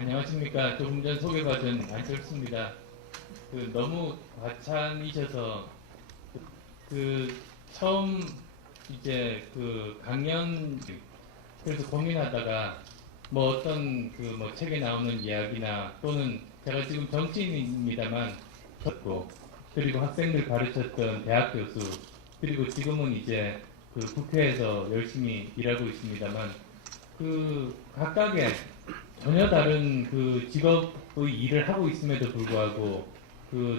안녕하십니까. 조금 전 소개받은 안철수입니다. 너무 과찬이셔서 처음 이제 강연 그래서 고민하다가 뭐 어떤 뭐 책에 나오는 이야기나 또는 제가 지금 정치인입니다만 고 그리고 학생들 가르쳤던 대학 교수 그리고 지금은 이제 국회에서 열심히 일하고 있습니다만 각각의 전혀 다른 직업의 일을 하고 있음에도 불구하고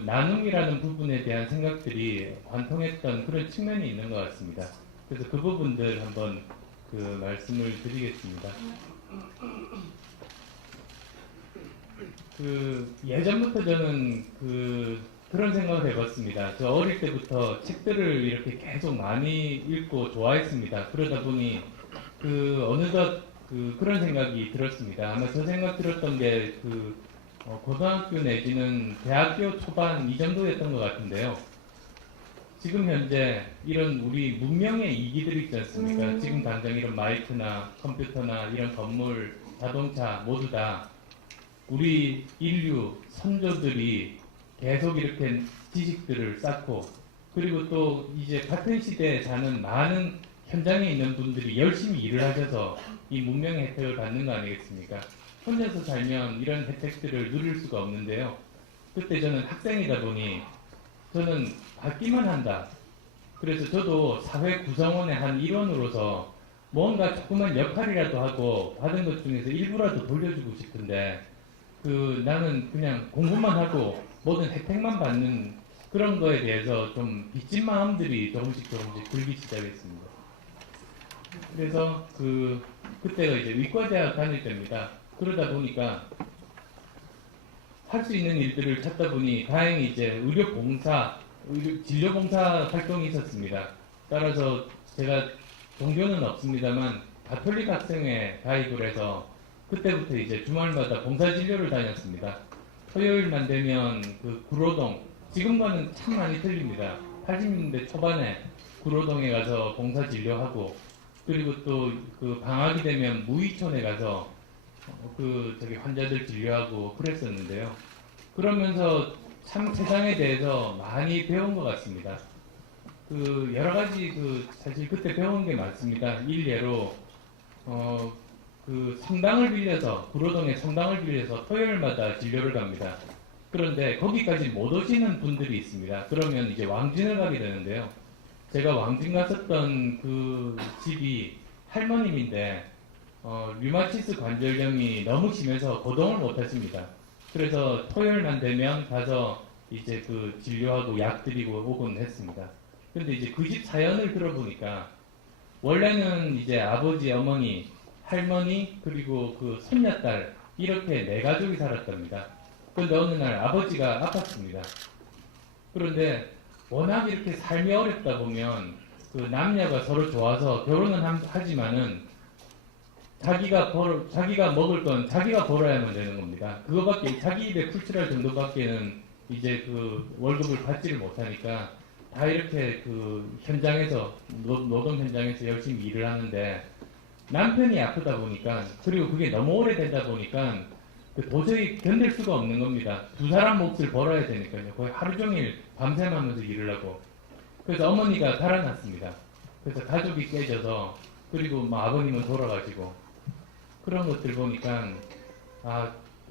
나눔이라는 부분에 대한 생각들이 관통했던 그런 측면이 있는 것 같습니다. 그래서 그 부분들 한번 말씀을 드리겠습니다. 예전부터 저는 그런 생각을 해봤습니다. 저 어릴 때부터 책들을 이렇게 계속 많이 읽고 좋아했습니다. 그러다 보니 어느덧 그런 생각이 들었습니다. 아마 저 생각 들었던 게 고등학교 내지는 대학교 초반 이 정도였던 것 같은데요. 지금 현재 이런 우리 문명의 이기들이 있지 않습니까? 지금 당장 이런 마이크나 컴퓨터나 이런 건물, 자동차 모두 다 우리 인류 선조들이 계속 이렇게 지식들을 쌓고 그리고 또 이제 같은 시대에 사는 많은 현장에 있는 분들이 열심히 일을 하셔서 이 문명의 혜택을 받는 거 아니겠습니까? 혼자서 살면 이런 혜택들을 누릴 수가 없는데요. 그때 저는 학생이다 보니 저는 받기만 한다. 그래서 저도 사회 구성원의 한 일원으로서 뭔가 조그만 역할이라도 하고 받은 것 중에서 일부라도 돌려주고 싶은데 나는 그냥 공부만 하고 모든 혜택만 받는 그런 거에 대해서 좀 빚진 마음들이 조금씩 들기 시작했습니다. 그래서 그때가 이제 의과대학 다닐 때입니다. 그러다 보니까 할 수 있는 일들을 찾다 보니 다행히 이제 진료봉사 활동이 있었습니다. 따라서 제가 종교는 없습니다만 가톨릭 학생회에 가입을 해서 그때부터 이제 주말마다 봉사진료를 다녔습니다. 토요일만 되면 구로동, 지금과는 참 많이 틀립니다. 80년대 초반에 구로동에 가서 봉사진료하고 그리고 또 방학이 되면 무의촌에 가서 환자들 진료하고 그랬었는데요. 그러면서 참 세상에 대해서 많이 배운 것 같습니다. 여러 가지 사실 그때 배운 게 많습니다. 일례로 성당을 빌려서 구로동에 성당을 빌려서 토요일마다 진료를 갑니다. 그런데 거기까지 못 오시는 분들이 있습니다. 그러면 이제 왕진을 가게 되는데요. 제가 왕진 갔었던 집이 할머님인데 류마티스 관절염이 너무 심해서 거동을 못 하십니다. 그래서 토요일만 되면 가서 이제 진료하고 약 드리고 오곤 했습니다. 근데 이제 그 집 사연을 들어보니까 원래는 이제 아버지, 어머니, 할머니 그리고 손녀딸 이렇게 네 가족이 살았답니다. 그런데 어느 날 아버지가 아팠습니다. 그런데 워낙 이렇게 삶이 어렵다 보면 남녀가 서로 좋아서 결혼은 하지만은 자기가 먹을 건 자기가 벌어야만 되는 겁니다. 그거밖에 자기 입에 풀칠할 정도밖에는 이제 월급을 받지를 못하니까 다 이렇게 현장에서 노동 현장에서 열심히 일을 하는데 남편이 아프다 보니까 그리고 그게 너무 오래되다 보니까 도저히 견딜 수가 없는 겁니다. 두 사람 몫을 벌어야 되니까요. 거의 하루 종일 밤샘하면서 일을 하고 그래서 어머니가 달아났습니다. 그래서 가족이 깨져서 그리고 아버님은 돌아가시고 그런 것들 보니까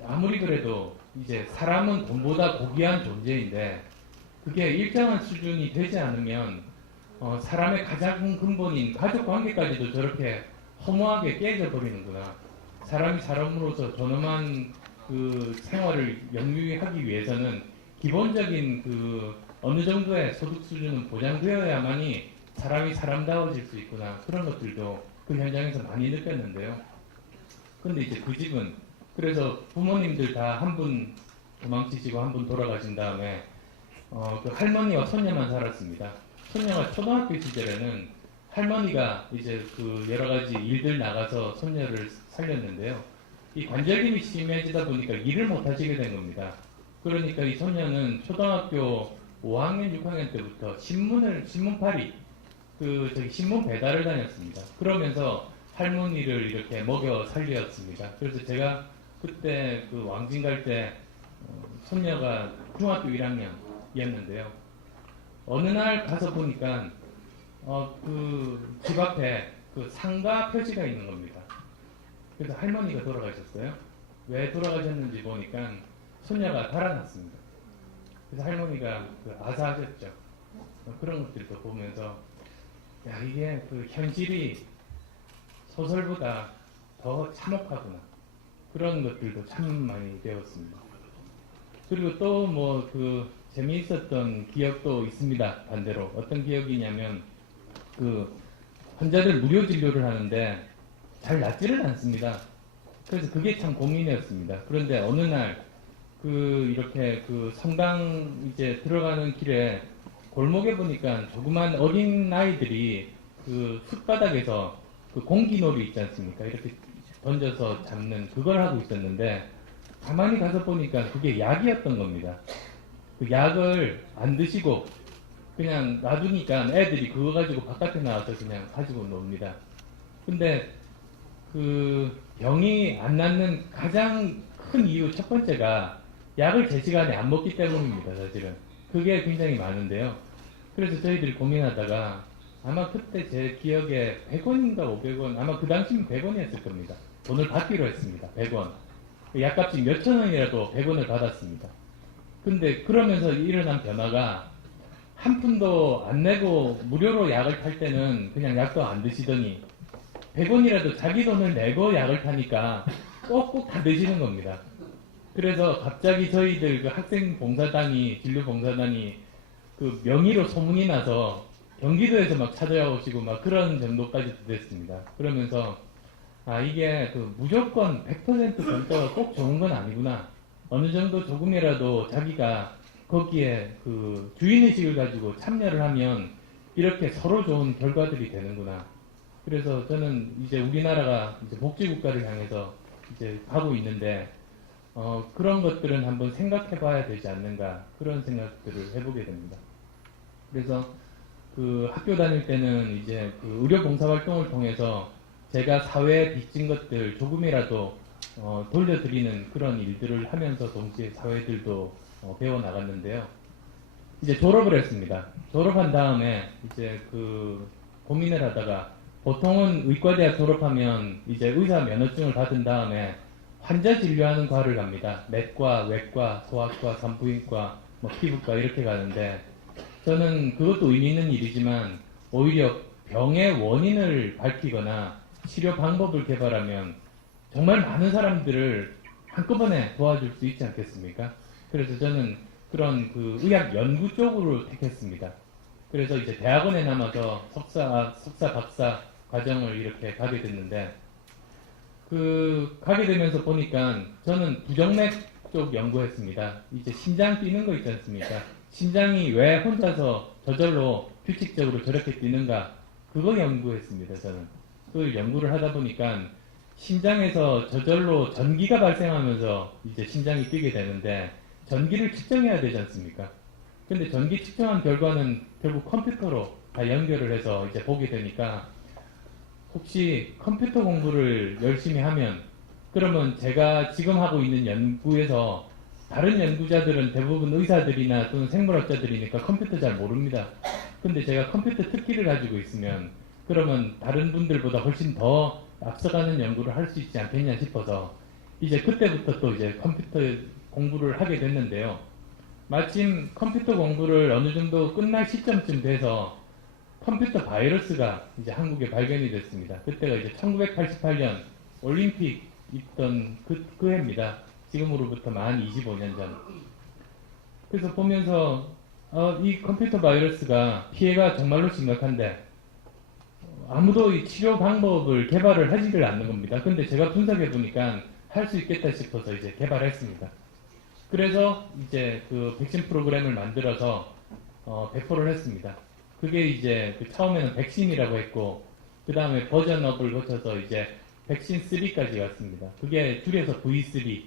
아무리 그래도 이제 사람은 돈보다 고귀한 존재인데 그게 일정한 수준이 되지 않으면 사람의 가장 근본인 가족 관계까지도 저렇게 허무하게 깨져버리는구나. 사람이 사람으로서 존엄한 생활을 영위하기 위해서는 기본적인 어느 정도의 소득 수준은 보장되어야만이 사람이 사람다워질 수 있구나. 그런 것들도 그 현장에서 많이 느꼈는데요. 근데 이제 그 집은 그래서 부모님들 다 한 분 도망치시고 한 분 돌아가신 다음에 할머니와 손녀만 살았습니다. 손녀가 초등학교 시절에는 할머니가 이제 여러 가지 일들 나가서 손녀를 살렸는데요. 이 관절염이 심해지다 보니까 일을 못 하시게 된 겁니다. 그러니까 이 손녀는 초등학교 5학년, 6학년 때부터 신문팔이, 신문 배달을 다녔습니다. 그러면서 할머니를 이렇게 먹여 살렸습니다. 그래서 제가 그때 그 왕진 갈 때 손녀가 중학교 1학년이었는데요. 어느 날 가서 보니까 그 집 앞에 그 상가 표지가 있는 겁니다. 그래서 할머니가 돌아가셨어요. 왜 돌아가셨는지 보니까 손녀가 달아났습니다. 그래서 할머니가 그 아사하셨죠. 그런 것들도 보면서 야, 이게 그 현실이 소설보다 더 참혹하구나. 그런 것들도 참 많이 배웠습니다. 그리고 또 뭐 그 재미있었던 기억도 있습니다. 반대로 어떤 기억이냐면 그 환자들 무료 진료를 하는데 잘 낫지를 않습니다. 그래서 그게 참 고민이었습니다. 그런데 어느 날 그 이렇게 그 성당 이제 들어가는 길에 골목에 보니까 조그만 어린 아이들이 그 흙바닥에서 그 공기놀이 있지 않습니까? 이렇게 던져서 잡는 그걸 하고 있었는데 가만히 가서 보니까 그게 약이었던 겁니다. 그 약을 안 드시고 그냥 놔두니까 애들이 그거 가지고 바깥에 나와서 그냥 가지고 놉니다. 근데 그 병이 안 낫는 가장 큰 이유 첫 번째가 약을 제 시간에 안 먹기 때문입니다. 사실은 그게 굉장히 많은데요. 그래서 저희들이 고민하다가 아마 그때 제 기억에 100원인가 500원 아마 그 당시는 100원이었을 겁니다. 돈을 받기로 했습니다. 100원. 약값이 몇천 원이라도 100원을 받았습니다. 근데 그러면서 일어난 변화가 한 푼도 안 내고 무료로 약을 팔 때는 그냥 약도 안 드시더니 100원이라도 자기 돈을 내고 약을 타니까 꼭꼭 다 드시는 겁니다. 그래서 갑자기 저희들 그 학생 봉사단이, 진료 봉사단이 그 명의로 소문이 나서 경기도에서 막 찾아오시고 막 그런 정도까지 됐습니다. 그러면서 아, 이게 그 무조건 100% 공짜가 꼭 좋은 건 아니구나. 어느 정도 조금이라도 자기가 거기에 그 주인의식을 가지고 참여를 하면 이렇게 서로 좋은 결과들이 되는구나. 그래서 저는 이제 우리나라가 이제 복지국가를 향해서 이제 가고 있는데, 그런 것들은 한번 생각해 봐야 되지 않는가. 그런 생각들을 해보게 됩니다. 그래서 그 학교 다닐 때는 이제 그 의료 봉사활동을 통해서 제가 사회에 빚진 것들 조금이라도 돌려드리는 그런 일들을 하면서 동시에 사회들도 배워 나갔는데요. 이제 졸업을 했습니다. 졸업한 다음에 이제 그 고민을 하다가 보통은 의과대학 졸업하면 이제 의사 면허증을 받은 다음에 환자 진료하는 과를 갑니다. 내과, 외과, 소아과, 산부인과, 뭐 피부과 이렇게 가는데 저는 그것도 의미 있는 일이지만 오히려 병의 원인을 밝히거나 치료 방법을 개발하면 정말 많은 사람들을 한꺼번에 도와줄 수 있지 않겠습니까? 그래서 저는 그런 그 의학 연구 쪽으로 택했습니다. 그래서 이제 대학원에 남아서 석사, 박사 과정을 이렇게 가게 됐는데 그 가게 되면서 보니까 저는 부정맥 쪽 연구했습니다. 이제 심장 뛰는 거 있지 않습니까? 심장이 왜 혼자서 저절로 규칙적으로 저렇게 뛰는가 그거 연구했습니다. 저는 그 연구를 하다 보니까 심장에서 저절로 전기가 발생하면서 이제 심장이 뛰게 되는데 전기를 측정해야 되지 않습니까? 근데 전기 측정한 결과는 결국 컴퓨터로 다 연결을 해서 이제 보게 되니까 혹시 컴퓨터 공부를 열심히 하면 그러면 제가 지금 하고 있는 연구에서 다른 연구자들은 대부분 의사들이나 또는 생물학자들이니까 컴퓨터 잘 모릅니다. 근데 제가 컴퓨터 특기를 가지고 있으면 그러면 다른 분들보다 훨씬 더 앞서가는 연구를 할 수 있지 않겠냐 싶어서 이제 그때부터 또 이제 컴퓨터 공부를 하게 됐는데요. 마침 컴퓨터 공부를 어느 정도 끝날 시점쯤 돼서 컴퓨터 바이러스가 이제 한국에 발견이 됐습니다. 그때가 이제 1988년 올림픽 있던 그 해입니다. 지금으로부터 만 25년 전. 그래서 보면서 이 컴퓨터 바이러스가 피해가 정말로 심각한데 아무도 이 치료 방법을 개발을 하지를 않는 겁니다. 근데 제가 분석해 보니까 할 수 있겠다 싶어서 이제 개발했습니다. 그래서 이제 그 백신 프로그램을 만들어서 배포를 했습니다. 그게 이제 그 처음에는 백신이라고 했고 그 다음에 버전업을 거쳐서 이제 백신 3까지 왔습니다. 그게 줄여서 V3.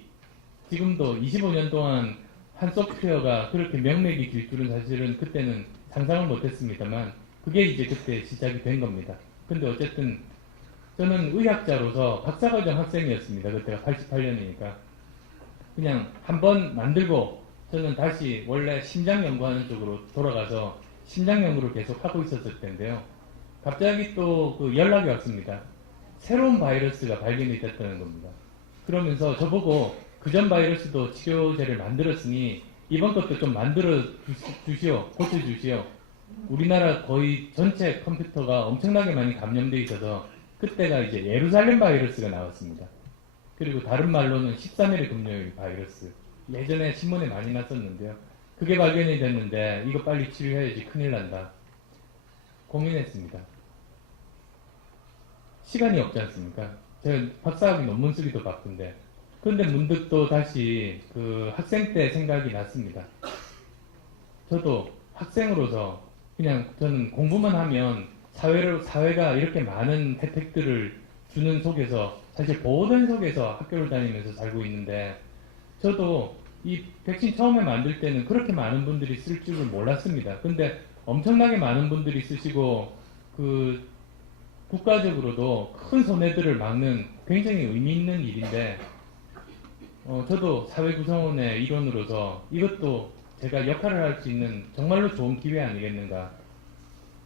지금도 25년 동안 한 소프트웨어가 그렇게 명맥이 길 줄은 사실은 그때는 상상을 못했습니다만 그게 이제 그때 시작이 된 겁니다. 근데 어쨌든 저는 의학자로서 박사과정 학생이었습니다. 그때가 88년이니까. 그냥 한번 만들고 저는 다시 원래 심장 연구하는 쪽으로 돌아가서 심장 연구를 계속 하고 있었을 텐데요. 갑자기 또 그 연락이 왔습니다. 새로운 바이러스가 발견이 됐다는 겁니다. 그러면서 저보고 그전 바이러스도 치료제를 만들었으니 이번 것도 좀 만들어 주시오, 고쳐 주시오. 우리나라 거의 전체 컴퓨터가 엄청나게 많이 감염되어 있어서 그때가 이제 예루살렘 바이러스가 나왔습니다. 그리고 다른 말로는 13일의 금요일 바이러스. 예전에 신문에 많이 났었는데요. 그게 발견이 됐는데 이거 빨리 치료해야지 큰일 난다. 고민했습니다. 시간이 없지 않습니까? 제가 박사학위 논문 쓰기도 바쁜데. 그런데 문득 또 다시 그 학생 때 생각이 났습니다. 저도 학생으로서 그냥 저는 공부만 하면 사회가 이렇게 많은 혜택들을 주는 속에서 사실 보호된 속에서 학교를 다니면서 살고 있는데 저도 이 백신 처음에 만들 때는 그렇게 많은 분들이 쓸 줄을 몰랐습니다. 근데 엄청나게 많은 분들이 쓰시고 그 국가적으로도 큰 손해들을 막는 굉장히 의미 있는 일인데 저도 사회구성원의 일원으로서 이것도 제가 역할을 할 수 있는 정말로 좋은 기회 아니겠는가.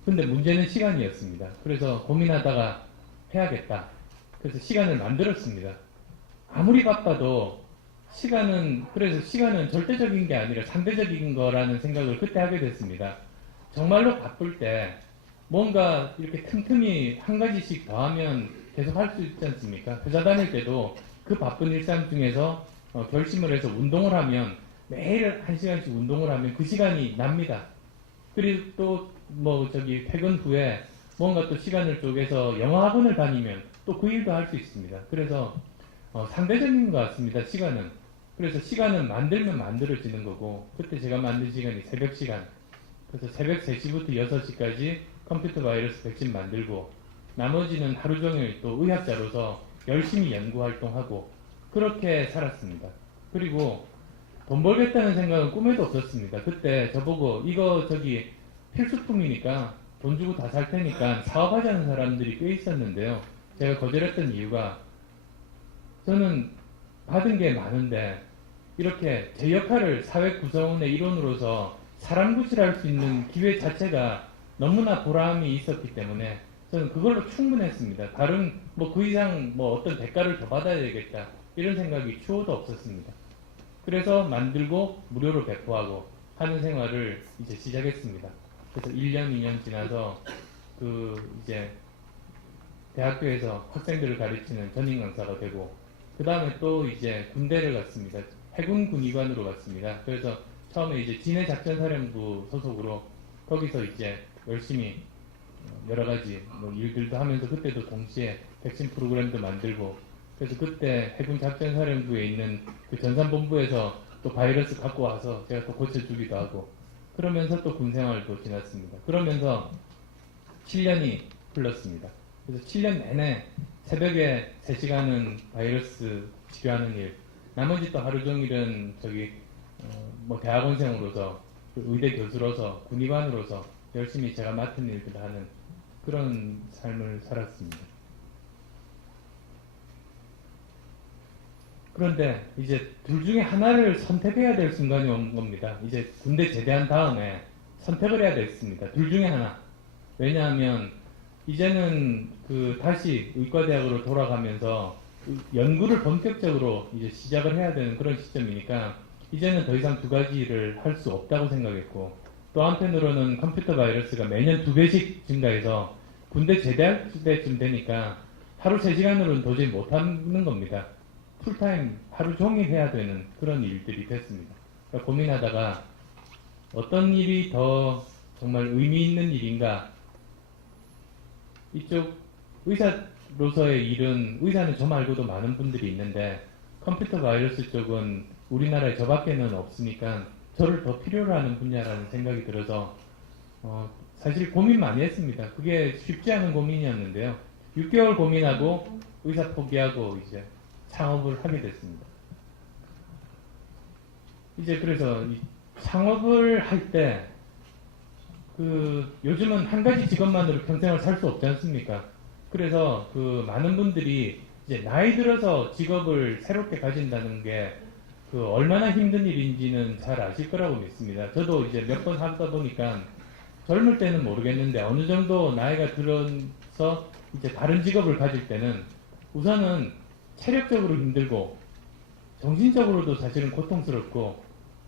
근데 문제는 시간이었습니다. 그래서 고민하다가 해야겠다. 그래서 시간을 만들었습니다. 아무리 바빠도 그래서 시간은 절대적인 게 아니라 상대적인 거라는 생각을 그때 하게 됐습니다. 정말로 바쁠 때 뭔가 이렇게 틈틈이 한 가지씩 더 하면 계속 할 수 있지 않습니까? 회사 다닐 때도 그 바쁜 일상 중에서 결심을 해서 운동을 하면 매일 1시간씩 운동을 하면 그 시간이 납니다. 그리고 또 퇴근 후에 뭔가 또 시간을 쪼개서 영어 학원을 다니면 또 그 일도 할 수 있습니다. 그래서 상대적인 것 같습니다. 시간은. 그래서 시간은 만들면 만들어지는 거고 그때 제가 만든 시간이 새벽 시간. 그래서 새벽 3시부터 6시까지 컴퓨터 바이러스 백신 만들고 나머지는 하루 종일 또 의학자로서 열심히 연구 활동하고 그렇게 살았습니다. 그리고 돈 벌겠다는 생각은 꿈에도 없었습니다. 그때 저보고 이거 필수품이니까 돈 주고 다 살 테니까 사업하자는 사람들이 꽤 있었는데요. 제가 거절했던 이유가 저는 받은 게 많은데 이렇게 제 역할을 사회 구성원의 일원으로서 사람 구실할 수 있는 기회 자체가 너무나 보람이 있었기 때문에 저는 그걸로 충분했습니다. 다른 그 이상 어떤 대가를 더 받아야 되겠다 이런 생각이 추호도 없었습니다. 그래서 만들고 무료로 배포하고 하는 생활을 이제 시작했습니다. 그래서 1년, 2년 지나서 이제 대학교에서 학생들을 가르치는 전임 강사가 되고 그 다음에 또 이제 군대를 갔습니다. 해군 군의관으로 갔습니다. 그래서 처음에 이제 진해작전사령부 소속으로 거기서 이제 열심히 여러 가지 일들도 하면서 그때도 동시에 백신 프로그램도 만들고 그래서 그때 해군 작전사령부에 있는 그 전산본부에서 또 바이러스 갖고 와서 제가 또 고쳐주기도 하고 그러면서 또 군생활도 지났습니다. 그러면서 7년이 흘렀습니다. 그래서 7년 내내 새벽에 3시간은 바이러스 치료하는 일, 나머지 또 하루 종일은 대학원생으로서 의대 교수로서 군의관으로서 열심히 제가 맡은 일들을 하는 그런 삶을 살았습니다. 그런데 이제 둘 중에 하나를 선택해야 될 순간이 온 겁니다. 이제 군대 제대한 다음에 선택을 해야 됐습니다. 둘 중에 하나. 왜냐하면 이제는 다시 의과대학으로 돌아가면서 연구를 본격적으로 이제 시작을 해야 되는 그런 시점이니까 이제는 더 이상 두 가지를 할 수 없다고 생각했고 또 한편으로는 컴퓨터 바이러스가 매년 2배씩 증가해서 군대 제대할 때쯤 되니까 하루 3시간으로는 도저히 못하는 겁니다. 풀타임 하루 종일 해야 되는 그런 일들이 됐습니다. 그러니까 고민하다가 어떤 일이 더 정말 의미 있는 일인가. 이쪽 의사로서의 일은 의사는 저 말고도 많은 분들이 있는데 컴퓨터 바이러스 쪽은 우리나라에 저밖에는 없으니까 저를 더 필요로 하는 분야라는 생각이 들어서 사실 고민 많이 했습니다. 그게 쉽지 않은 고민이었는데요. 6개월 고민하고 의사 포기하고 이제 창업을 하게 됐습니다. 이제 그래서 이 창업을 할 때 요즘은 한 가지 직업만으로 평생을 살 수 없지 않습니까? 그래서 그 많은 분들이 이제 나이 들어서 직업을 새롭게 가진다는 게 그 얼마나 힘든 일인지는 잘 아실 거라고 믿습니다. 저도 이제 몇 번 하다 보니까 젊을 때는 모르겠는데 어느 정도 나이가 들어서 이제 다른 직업을 가질 때는 우선은 체력적으로 힘들고 정신적으로도 사실은 고통스럽고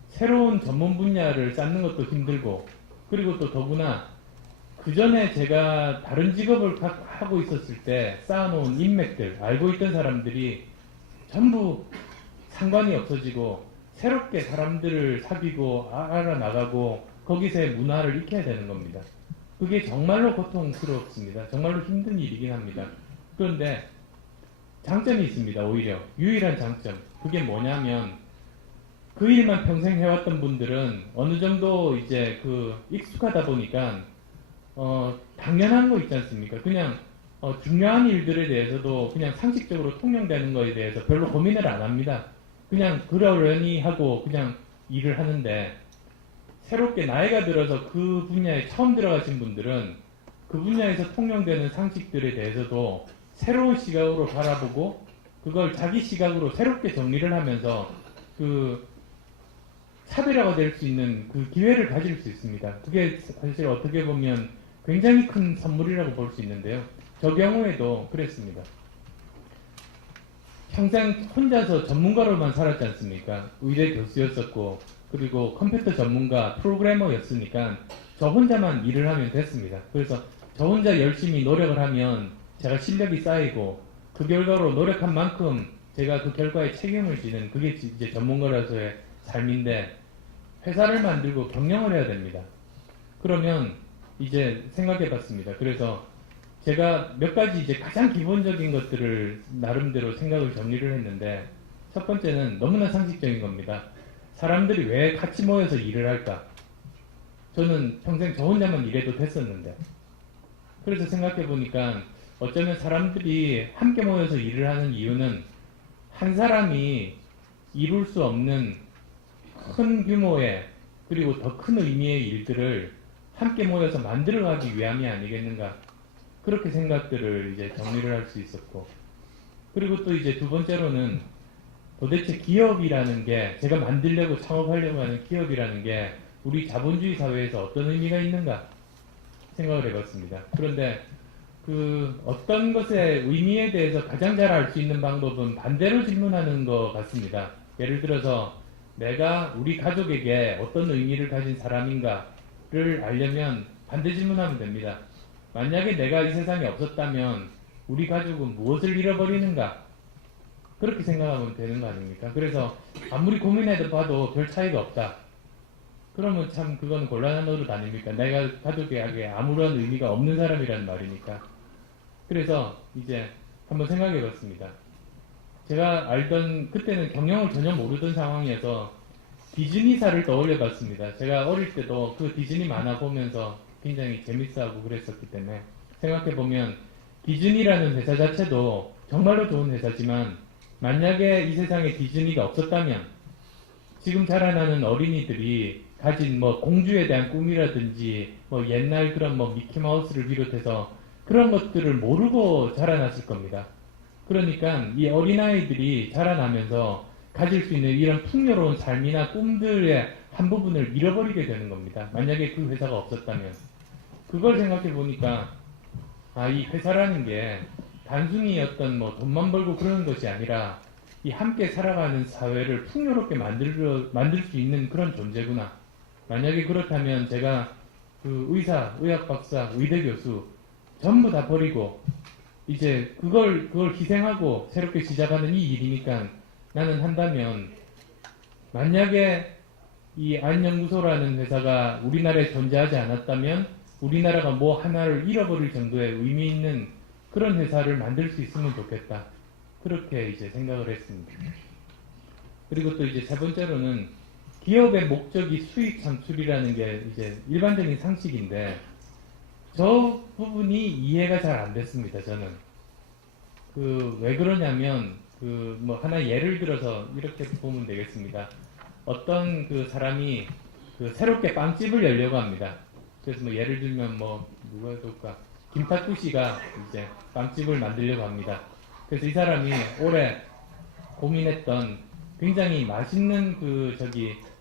새로운 전문 분야를 쌓는 것도 힘들고 그리고 또 더구나 그 전에 제가 다른 직업을 하고 있었을 때 쌓아놓은 인맥들, 알고 있던 사람들이 전부 상관이 없어지고 새롭게 사람들을 사귀고 알아나가고 거기서의 문화를 익혀야 되는 겁니다. 그게 정말로 고통스럽습니다. 정말로 힘든 일이긴 합니다. 그런데 장점이 있습니다. 오히려 유일한 장점. 그게 뭐냐면 그 일만 평생 해왔던 분들은 어느 정도 이제 그 익숙하다 보니까 당연한 거 있지 않습니까? 그냥 중요한 일들에 대해서도 그냥 상식적으로 통용되는 거에 대해서 별로 고민을 안 합니다. 그냥 그러려니 하고 그냥 일을 하는데 새롭게 나이가 들어서 그 분야에 처음 들어가신 분들은 그 분야에서 통용되는 상식들에 대해서도 새로운 시각으로 바라보고 그걸 자기 시각으로 새롭게 정리를 하면서 그 차별화가 될 수 있는 그 기회를 가질 수 있습니다. 그게 사실 어떻게 보면 굉장히 큰 선물이라고 볼 수 있는데요. 저 경우에도 그랬습니다. 평생 혼자서 전문가로만 살았지 않습니까? 의대 교수였었고 그리고 컴퓨터 전문가 프로그래머였으니까 저 혼자만 일을 하면 됐습니다. 그래서 저 혼자 열심히 노력을 하면 제가 실력이 쌓이고 그 결과로 노력한 만큼 제가 그 결과에 책임을 지는 그게 이제 전문가로서의 삶인데 회사를 만들고 경영을 해야 됩니다. 그러면 이제 생각해 봤습니다. 그래서 제가 몇 가지 이제 가장 기본적인 것들을 나름대로 생각을 정리를 했는데 첫 번째는 너무나 상식적인 겁니다. 사람들이 왜 같이 모여서 일을 할까? 저는 평생 저 혼자만 일해도 됐었는데 그래서 생각해 보니까 어쩌면 사람들이 함께 모여서 일을 하는 이유는 한 사람이 이룰 수 없는 큰 규모의 그리고 더 큰 의미의 일들을 함께 모여서 만들어가기 위함이 아니겠는가 그렇게 생각들을 이제 정리를 할 수 있었고 그리고 또 이제 두 번째로는 도대체 기업이라는 게 제가 만들려고 창업하려고 하는 기업이라는 게 우리 자본주의 사회에서 어떤 의미가 있는가 생각을 해봤습니다. 그런데 그 어떤 것의 의미에 대해서 가장 잘 알 수 있는 방법은 반대로 질문하는 것 같습니다. 예를 들어서 내가 우리 가족에게 어떤 의미를 가진 사람인가를 알려면 반대 질문하면 됩니다. 만약에 내가 이 세상에 없었다면 우리 가족은 무엇을 잃어버리는가? 그렇게 생각하면 되는 거 아닙니까? 그래서 아무리 고민해도 봐도 별 차이가 없다. 그러면 참 그건 곤란한 노릇 아닙니까? 내가 가족에게 아무런 의미가 없는 사람이라는 말이니까. 그래서 이제 한번 생각해 봤습니다. 제가 알던 그때는 경영을 전혀 모르던 상황이어서 디즈니사를 떠올려 봤습니다. 제가 어릴 때도 그 디즈니 만화 보면서 굉장히 재밌어하고 그랬었기 때문에 생각해 보면 디즈니라는 회사 자체도 정말로 좋은 회사지만 만약에 이 세상에 디즈니가 없었다면 지금 자라나는 어린이들이 가진 뭐 공주에 대한 꿈이라든지 뭐 옛날 그런 뭐 미키마우스를 비롯해서 그런 것들을 모르고 자라났을 겁니다. 그러니까 이 어린아이들이 자라나면서 가질 수 있는 이런 풍요로운 삶이나 꿈들의 한 부분을 잃어버리게 되는 겁니다. 만약에 그 회사가 없었다면. 그걸 생각해 보니까 이 회사라는 게 단순히 어떤 뭐 돈만 벌고 그러는 것이 아니라 이 함께 살아가는 사회를 풍요롭게 만들 수 있는 그런 존재구나. 만약에 그렇다면 제가 그 의사, 의학 박사, 의대 교수 전부 다 버리고 이제 그걸 희생하고 새롭게 시작하는 이 일이니까 나는 한다면 만약에 이 안연구소라는 회사가 우리나라에 존재하지 않았다면 우리나라가 뭐 하나를 잃어버릴 정도의 의미 있는 그런 회사를 만들 수 있으면 좋겠다. 그렇게 이제 생각을 했습니다. 그리고 또 이제 세 번째로는 기업의 목적이 수익 창출이라는 게 이제 일반적인 상식인데 저 부분이 이해가 잘 안 됐습니다. 저는 왜 그러냐면 뭐 하나 예를 들어서 이렇게 보면 되겠습니다. 어떤 그 사람이 새롭게 빵집을 열려고 합니다. 그래서 뭐 예를 들면 뭐 누가 좋을까? 김탁구 씨가 이제 빵집을 만들려고 합니다. 그래서 이 사람이 올해 고민했던 굉장히 맛있는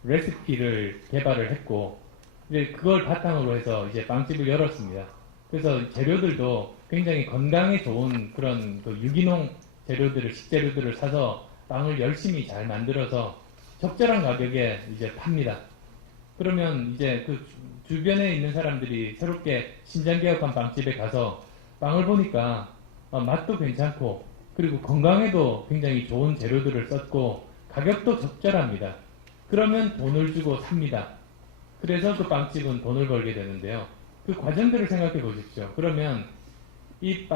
레시피를 개발을 했고, 이제 그걸 바탕으로 해서 이제 빵집을 열었습니다. 그래서 재료들도 굉장히 건강에 좋은 그런 유기농 식재료들을 사서 빵을 열심히 잘 만들어서 적절한 가격에 이제 팝니다. 그러면 이제 그 주변에 있는 사람들이 새롭게 신장 개업한 빵집에 가서 빵을 보니까 맛도 괜찮고 그리고 건강에도 굉장히 좋은 재료들을 썼고 가격도 적절합니다. 그러면 돈을 주고 삽니다. 그래서 그 빵집은 돈을 벌게 되는데요. 그 과정들을 생각해 보십시오. 그러면 이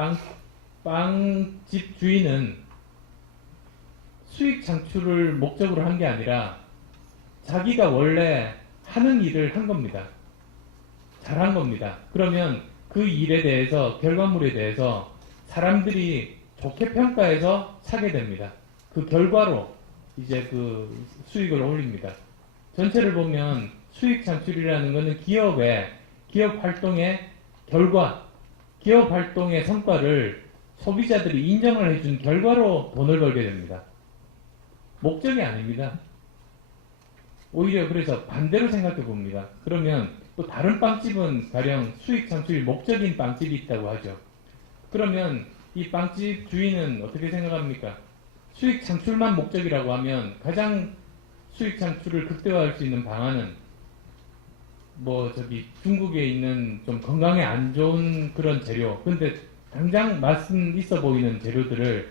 빵집 주인은 수익 창출을 목적으로 한 게 아니라 자기가 원래 하는 일을 한 겁니다. 잘한 겁니다. 그러면 그 일에 대해서, 결과물에 대해서 사람들이 좋게 평가해서 사게 됩니다. 그 결과로 이제 그 수익을 올립니다. 전체를 보면 수익 창출이라는 것은 기업 활동의 결과, 기업 활동의 성과를 소비자들이 인정을 해준 결과로 돈을 벌게 됩니다. 목적이 아닙니다. 오히려 그래서 반대로 생각해 봅니다. 그러면 또 다른 빵집은 가령 수익 창출이 목적인 빵집이 있다고 하죠. 그러면 이 빵집 주인은 어떻게 생각합니까? 수익 창출만 목적이라고 하면 가장 수익 창출을 극대화할 수 있는 방안은 중국에 있는 좀 건강에 안 좋은 그런 재료, 근데 당장 맛은 있어 보이는 재료들을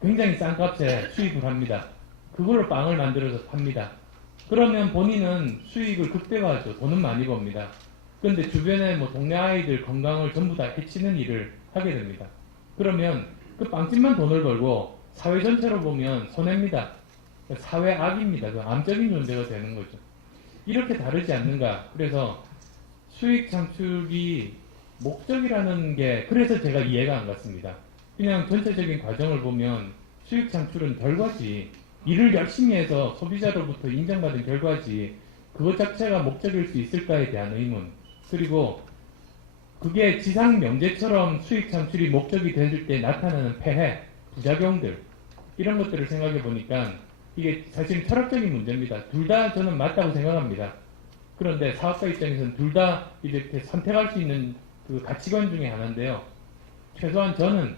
굉장히 싼 값에 수입을 합니다. 그걸로 빵을 만들어서 팝니다. 그러면 본인은 수익을 극대화하죠. 돈은 많이 법니다. 그런데 주변에 동네 아이들 건강을 전부 다 해치는 일을 하게 됩니다. 그러면 그 빵집만 돈을 벌고 사회 전체로 보면 손해입니다. 사회 악입니다. 그 암적인 존재가 되는 거죠. 이렇게 다르지 않는가. 그래서 수익 창출이 목적이라는 게 그래서 제가 이해가 안 갔습니다. 그냥 전체적인 과정을 보면 수익 창출은 결과지, 일을 열심히 해서 소비자로부터 인정받은 결과지 그것 자체가 목적일 수 있을까에 대한 의문, 그리고 그게 지상 명제처럼 수익 창출이 목적이 됐을 때 나타나는 폐해, 부작용들, 이런 것들을 생각해 보니까 이게 사실 철학적인 문제입니다. 둘 다 저는 맞다고 생각합니다. 그런데 사업가 입장에서는 둘 다 이렇게 선택할 수 있는 그 가치관 중에 하나인데요. 최소한 저는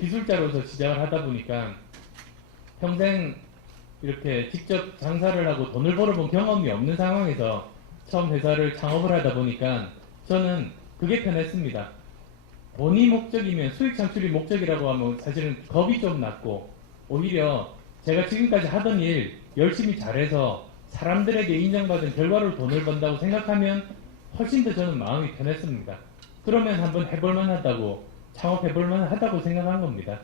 기술자로서 시작을 하다 보니까 평생 이렇게 직접 장사를 하고 돈을 벌어본 경험이 없는 상황에서 처음 회사를 창업을 하다 보니까 저는 그게 편했습니다. 돈이 목적이면, 수익 창출이 목적이라고 하면 사실은 겁이 좀 났고, 오히려 제가 지금까지 하던 일 열심히 잘해서 사람들에게 인정받은 결과로 돈을 번다고 생각하면 훨씬 더 저는 마음이 편했습니다. 그러면 한번 해볼만 하다고, 창업해볼만 하다고 생각한 겁니다.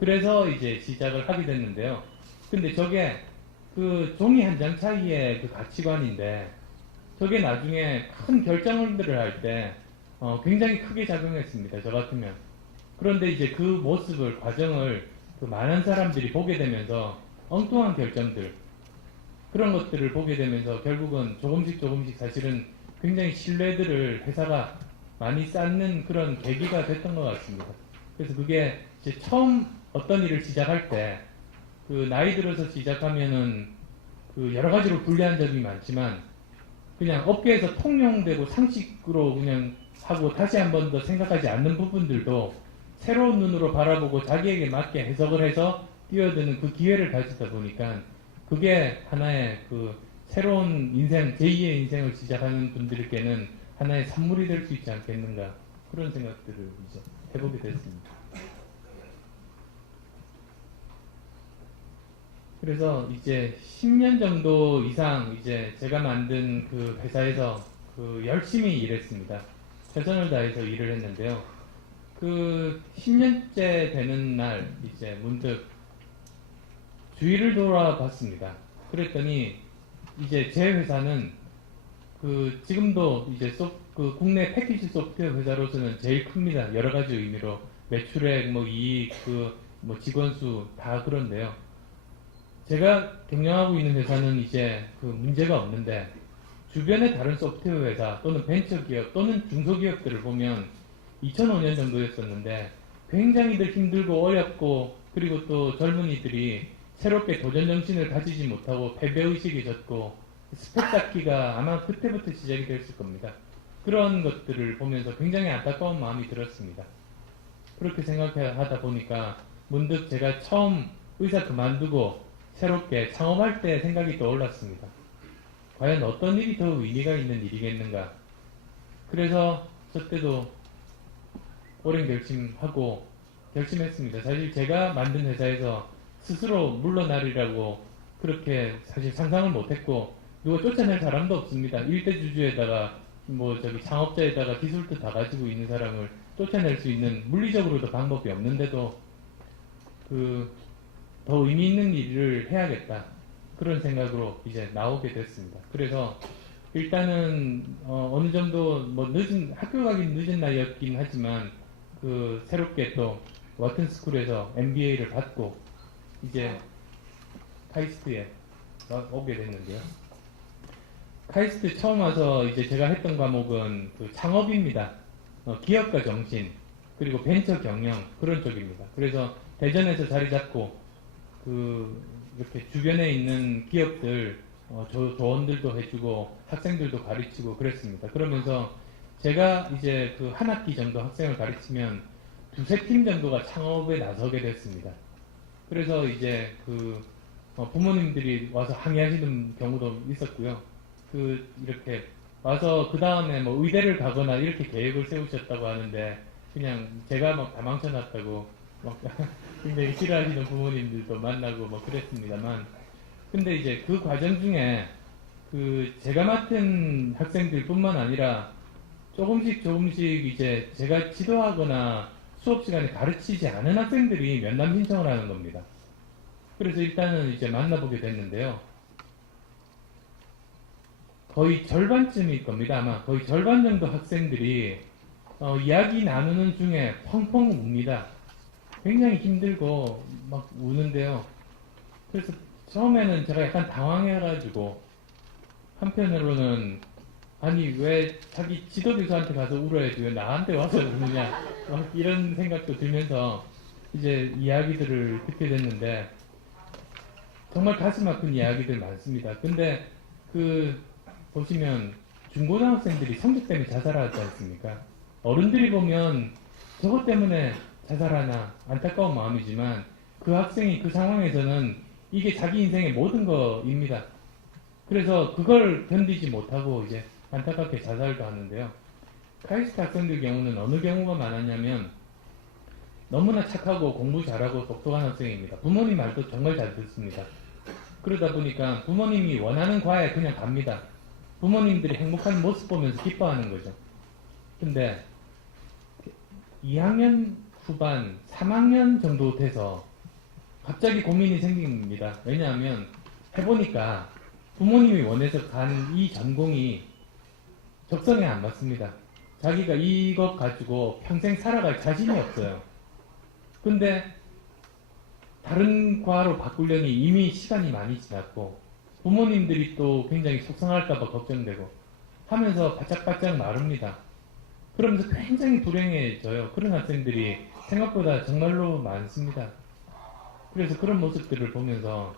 그래서 이제 시작을 하게 됐는데요. 근데 저게 그 종이 한 장 차이의 그 가치관인데, 저게 나중에 큰 결정들을 할 때 굉장히 크게 작용했습니다. 저 같으면. 그런데 이제 그 모습을, 과정을 그 많은 사람들이 보게 되면서 엉뚱한 결정들, 그런 것들을 보게 되면서 결국은 조금씩 사실은 굉장히 신뢰들을 회사가 많이 쌓는 그런 계기가 됐던 것 같습니다. 그래서 그게 이제 처음 어떤 일을 시작할 때 그 나이 들어서 시작하면은 그 여러 가지로 불리한 점이 많지만 그냥 업계에서 통용되고 상식으로 그냥 하고 다시 한 번 더 생각하지 않는 부분들도 새로운 눈으로 바라보고 자기에게 맞게 해석을 해서 뛰어드는 그 기회를 가지다 보니까 그게 하나의 그 새로운 인생, 제2의 인생을 시작하는 분들께는 하나의 산물이 될 수 있지 않겠는가, 그런 생각들을 이제 해보게 됐습니다. 그래서 이제 10년 정도 이상 이제 제가 만든 그 회사에서 그 열심히 일했습니다. 최선을 다해서 일을 했는데요. 그 10년째 되는 날 이제 문득 주위를 돌아봤습니다. 그랬더니 이제 제 회사는 그 지금도 이제 그 국내 패키지 소프트웨어 회사로서는 제일 큽니다. 여러 가지 의미로 매출액, 이익, 직원 수 다 그런데요. 제가 경영하고 있는 회사는 이제 그 문제가 없는데 주변의 다른 소프트웨어 회사 또는 벤처기업 또는 중소기업들을 보면 2005년 정도였었는데 굉장히들 힘들고 어렵고 그리고 또 젊은이들이 새롭게 도전 정신을 가지지 못하고 패배의식이 졌고 스펙 쌓기가 아마 그때부터 시작이 됐을 겁니다. 그런 것들을 보면서 굉장히 안타까운 마음이 들었습니다. 그렇게 생각하다 보니까 문득 제가 처음 의사 그만두고 새롭게 창업할 때 생각이 떠올랐습니다. 과연 어떤 일이 더 의미가 있는 일이겠는가. 그래서 저 때도 오랜 결심했습니다. 사실 제가 만든 회사에서 스스로 물러나리라고 그렇게 사실 상상을 못했고 누가 쫓아낼 사람도 없습니다. 일대주주에다가 창업자에다가 기술도 다 가지고 있는 사람을 쫓아낼 수 있는 물리적으로도 방법이 없는데도 더 의미 있는 일을 해야겠다. 그런 생각으로 이제 나오게 됐습니다. 그래서 일단은 어느 정도 학교 가기 늦은 나이였긴 하지만 새롭게 또 워튼스쿨에서 MBA를 받고 이제 카이스트에 오게 됐는데요. 카이스트 처음 와서 이제 제가 했던 과목은 창업입니다. 기업가 정신 그리고 벤처 경영 그런 쪽입니다. 그래서 대전에서 자리 잡고 이렇게 주변에 있는 기업들 조언들도 해주고 학생들도 가르치고 그랬습니다. 그러면서 제가 이제 한 학기 정도 학생을 가르치면 두세 팀 정도가 창업에 나서게 됐습니다. 그래서 이제 부모님들이 와서 항의하시는 경우도 있었고요. 이렇게 와서 그 다음에 의대를 가거나 이렇게 계획을 세우셨다고 하는데 그냥 제가 다 망쳐놨다고 굉장히 싫어하시는 부모님들도 만나고 그랬습니다만 근데 이제 그 과정 중에 제가 맡은 학생들 뿐만 아니라 조금씩 이제 제가 지도하거나 수업 시간에 가르치지 않은 학생들이 면담 신청을 하는 겁니다. 그래서 일단은 이제 만나보게 됐는데요. 거의 절반쯤일 겁니다. 아마 거의 절반 정도 학생들이 이야기 나누는 중에 펑펑 웁니다. 굉장히 힘들고 막 우는데요. 그래서 처음에는 제가 약간 당황해가지고 한편으로는 아니 왜 자기 지도교수한테 가서 울어야지 왜 나한테 와서 우느냐 이런 생각도 들면서 이제 이야기들을 듣게 됐는데 정말 가슴 아픈 이야기들 많습니다. 근데 보시면 중고등학생들이 성적 때문에 자살하지 않습니까? 어른들이 보면 저것 때문에 자살하나 안타까운 마음이지만 그 학생이 그 상황에서는 이게 자기 인생의 모든 거입니다. 그래서 그걸 견디지 못하고 이제 안타깝게 자살도 하는데요. 카이스트 학생들 경우는 어느 경우가 많았냐면 너무나 착하고 공부 잘하고 똑똑한 학생입니다. 부모님 말도 정말 잘 듣습니다. 그러다 보니까 부모님이 원하는 과에 그냥 갑니다. 부모님들이 행복한 모습 보면서 기뻐하는 거죠. 근데 2학년 후반, 3학년 정도 돼서 갑자기 고민이 생깁니다. 왜냐하면 해보니까 부모님이 원해서 간 이 전공이 적성에 안 맞습니다. 자기가 이것 가지고 평생 살아갈 자신이 없어요. 근데 다른 과로 바꾸려니 이미 시간이 많이 지났고 부모님들이 또 굉장히 속상할까봐 걱정되고 하면서 바짝바짝 마릅니다. 그러면서 굉장히 불행해져요. 그런 학생들이 생각보다 정말로 많습니다. 그래서 그런 모습들을 보면서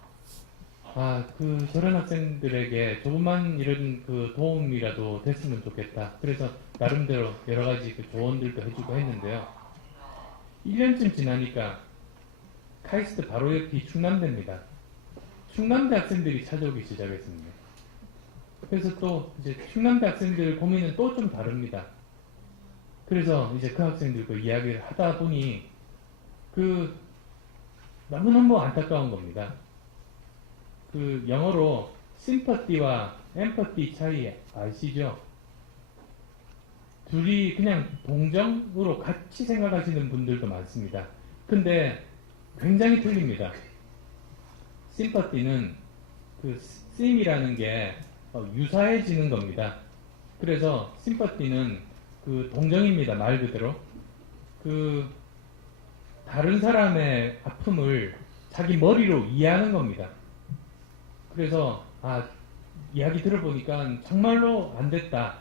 저런 학생들에게 조금만 이런 도움이라도 됐으면 좋겠다. 그래서 나름대로 여러 가지 조언들도 해주고 했는데요. 1년쯤 지나니까 카이스트 바로 옆이 충남대입니다. 충남대 학생들이 찾아오기 시작했습니다. 그래서 또 이제 충남대 학생들 고민은 또 좀 다릅니다. 그래서 이제 그 학생들과 이야기를 하다 보니 너무너무 안타까운 겁니다. 영어로 심퍼티와 엠퍼티 차이 아시죠? 둘이 그냥 동정으로 같이 생각하시는 분들도 많습니다. 근데 굉장히 틀립니다. 심퍼티는 심이라는 게 유사해지는 겁니다. 그래서 심퍼티는 동정입니다. 말 그대로. 다른 사람의 아픔을 자기 머리로 이해하는 겁니다. 그래서 이야기 들어보니까 정말로 안 됐다.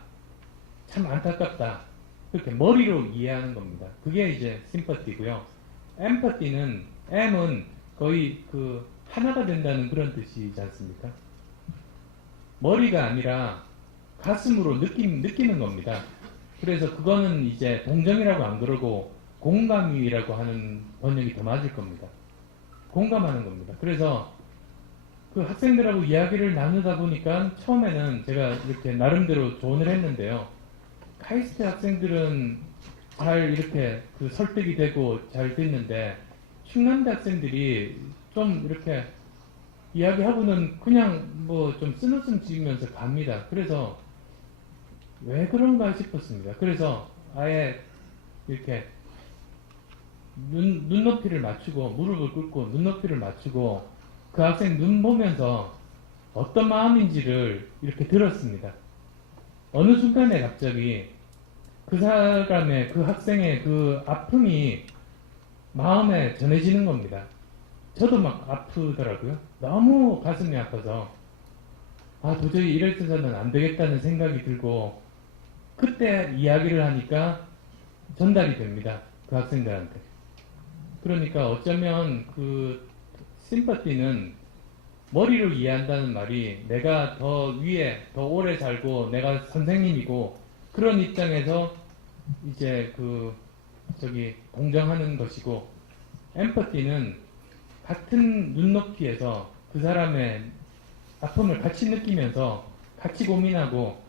참 안타깝다. 그렇게 머리로 이해하는 겁니다. 그게 이제 심퍼티고요. 엠퍼티는 M은 거의 그 하나가 된다는 그런 뜻이지 않습니까? 머리가 아니라 가슴으로 느끼는 겁니다. 그래서 그거는 이제 동정이라고 안 그러고 공감이라고 하는 번역이 더 맞을 겁니다. 공감하는 겁니다. 그래서 그 학생들하고 이야기를 나누다 보니까 처음에는 제가 이렇게 나름대로 조언을 했는데요. 카이스트 학생들은 잘 이렇게 그 설득이 되고 잘 됐는데 충남대 학생들이 좀 이렇게 이야기하고는 그냥 뭐 좀 쓴웃음 지으면서 갑니다. 그래서 왜 그런가 싶었습니다. 그래서 아예 이렇게 눈높이를 맞추고 무릎을 꿇고 눈높이를 맞추고 그 학생 눈 보면서 어떤 마음인지를 이렇게 들었습니다. 어느 순간에 갑자기 그 사람의 그 학생의 그 아픔이 마음에 전해지는 겁니다. 저도 막 아프더라고요. 너무 가슴이 아파서 아 도저히 이래서는 안 되겠다는 생각이 들고 그때 이야기를 하니까 전달이 됩니다. 그 학생들한테. 그러니까 어쩌면 그 심퍼티는 머리로 이해한다는 말이 내가 더 위에 더 오래 살고 내가 선생님이고 그런 입장에서 이제 그 저기 공정하는 것이고 엠퍼티는 같은 눈높이에서 그 사람의 아픔을 같이 느끼면서 같이 고민하고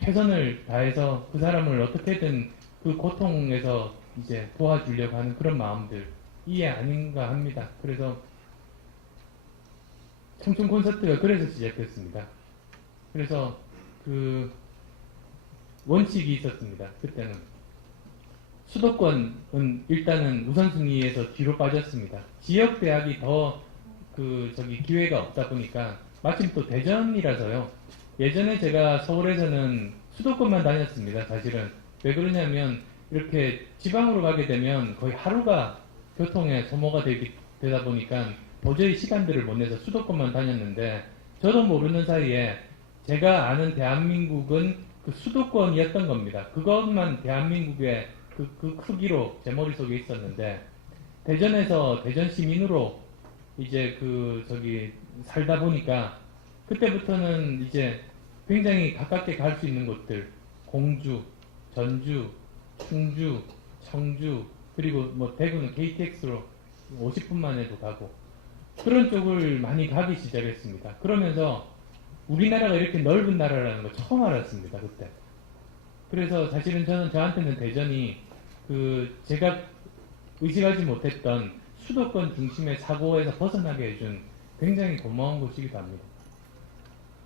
최선을 다해서 그 사람을 어떻게든 그 고통에서 이제 도와주려고 하는 그런 마음들 이해 아닌가 합니다. 그래서 청춘 콘서트가 그래서 시작됐습니다. 그래서 그 원칙이 있었습니다. 그때는 수도권은 일단은 우선순위에서 뒤로 빠졌습니다. 지역 대학이 더 그 저기 기회가 없다 보니까 마침 또 대전이라서요. 예전에 제가 서울에서는 수도권만 다녔습니다. 사실은 왜 그러냐면 이렇게 지방으로 가게 되면 거의 하루가 교통에 소모가 되다 보니까 도저히 시간들을 못 내서 수도권만 다녔는데 저도 모르는 사이에 제가 아는 대한민국은 그 수도권이었던 겁니다. 그것만 대한민국의 그 크기로 제 머릿속에 있었는데 대전에서 대전 시민으로 이제 그 저기 살다 보니까 그때부터는 이제 굉장히 가깝게 갈 수 있는 곳들 공주, 전주, 충주, 청주 그리고 뭐 대구는 KTX로 50분만 해도 가고 그런 쪽을 많이 가기 시작했습니다. 그러면서 우리나라가 이렇게 넓은 나라라는 걸 처음 알았습니다. 그때. 그래서 사실은 저한테는 대전이 그 제가 의식하지 못했던 수도권 중심의 사고에서 벗어나게 해준 굉장히 고마운 곳이기도 합니다.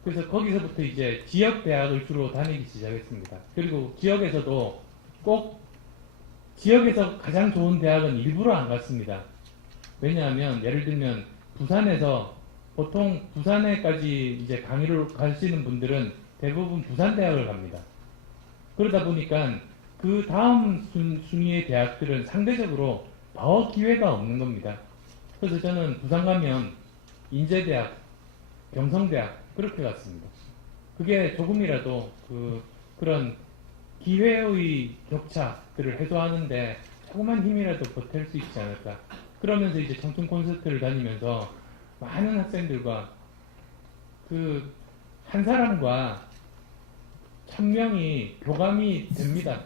그래서 거기서부터 이제 지역 대학을 주로 다니기 시작했습니다. 그리고 지역에서도 꼭 지역에서 가장 좋은 대학은 일부러 안 갔습니다. 왜냐하면 예를 들면 부산에서 보통 부산에까지 이제 강의를 가시는 분들은 대부분 부산대학을 갑니다. 그러다 보니까 그 다음 순위의 대학들은 상대적으로 더 기회가 없는 겁니다. 그래서 저는 부산 가면 인제대학, 경성대학 그렇게 갔습니다. 그게 조금이라도 그런 기회의 격차들을 해소하는데 조그만 힘이라도 보탤 수 있지 않을까. 그러면서 이제 청춘 콘서트를 다니면서 많은 학생들과 그 한 사람과 1000명이 교감이 됩니다.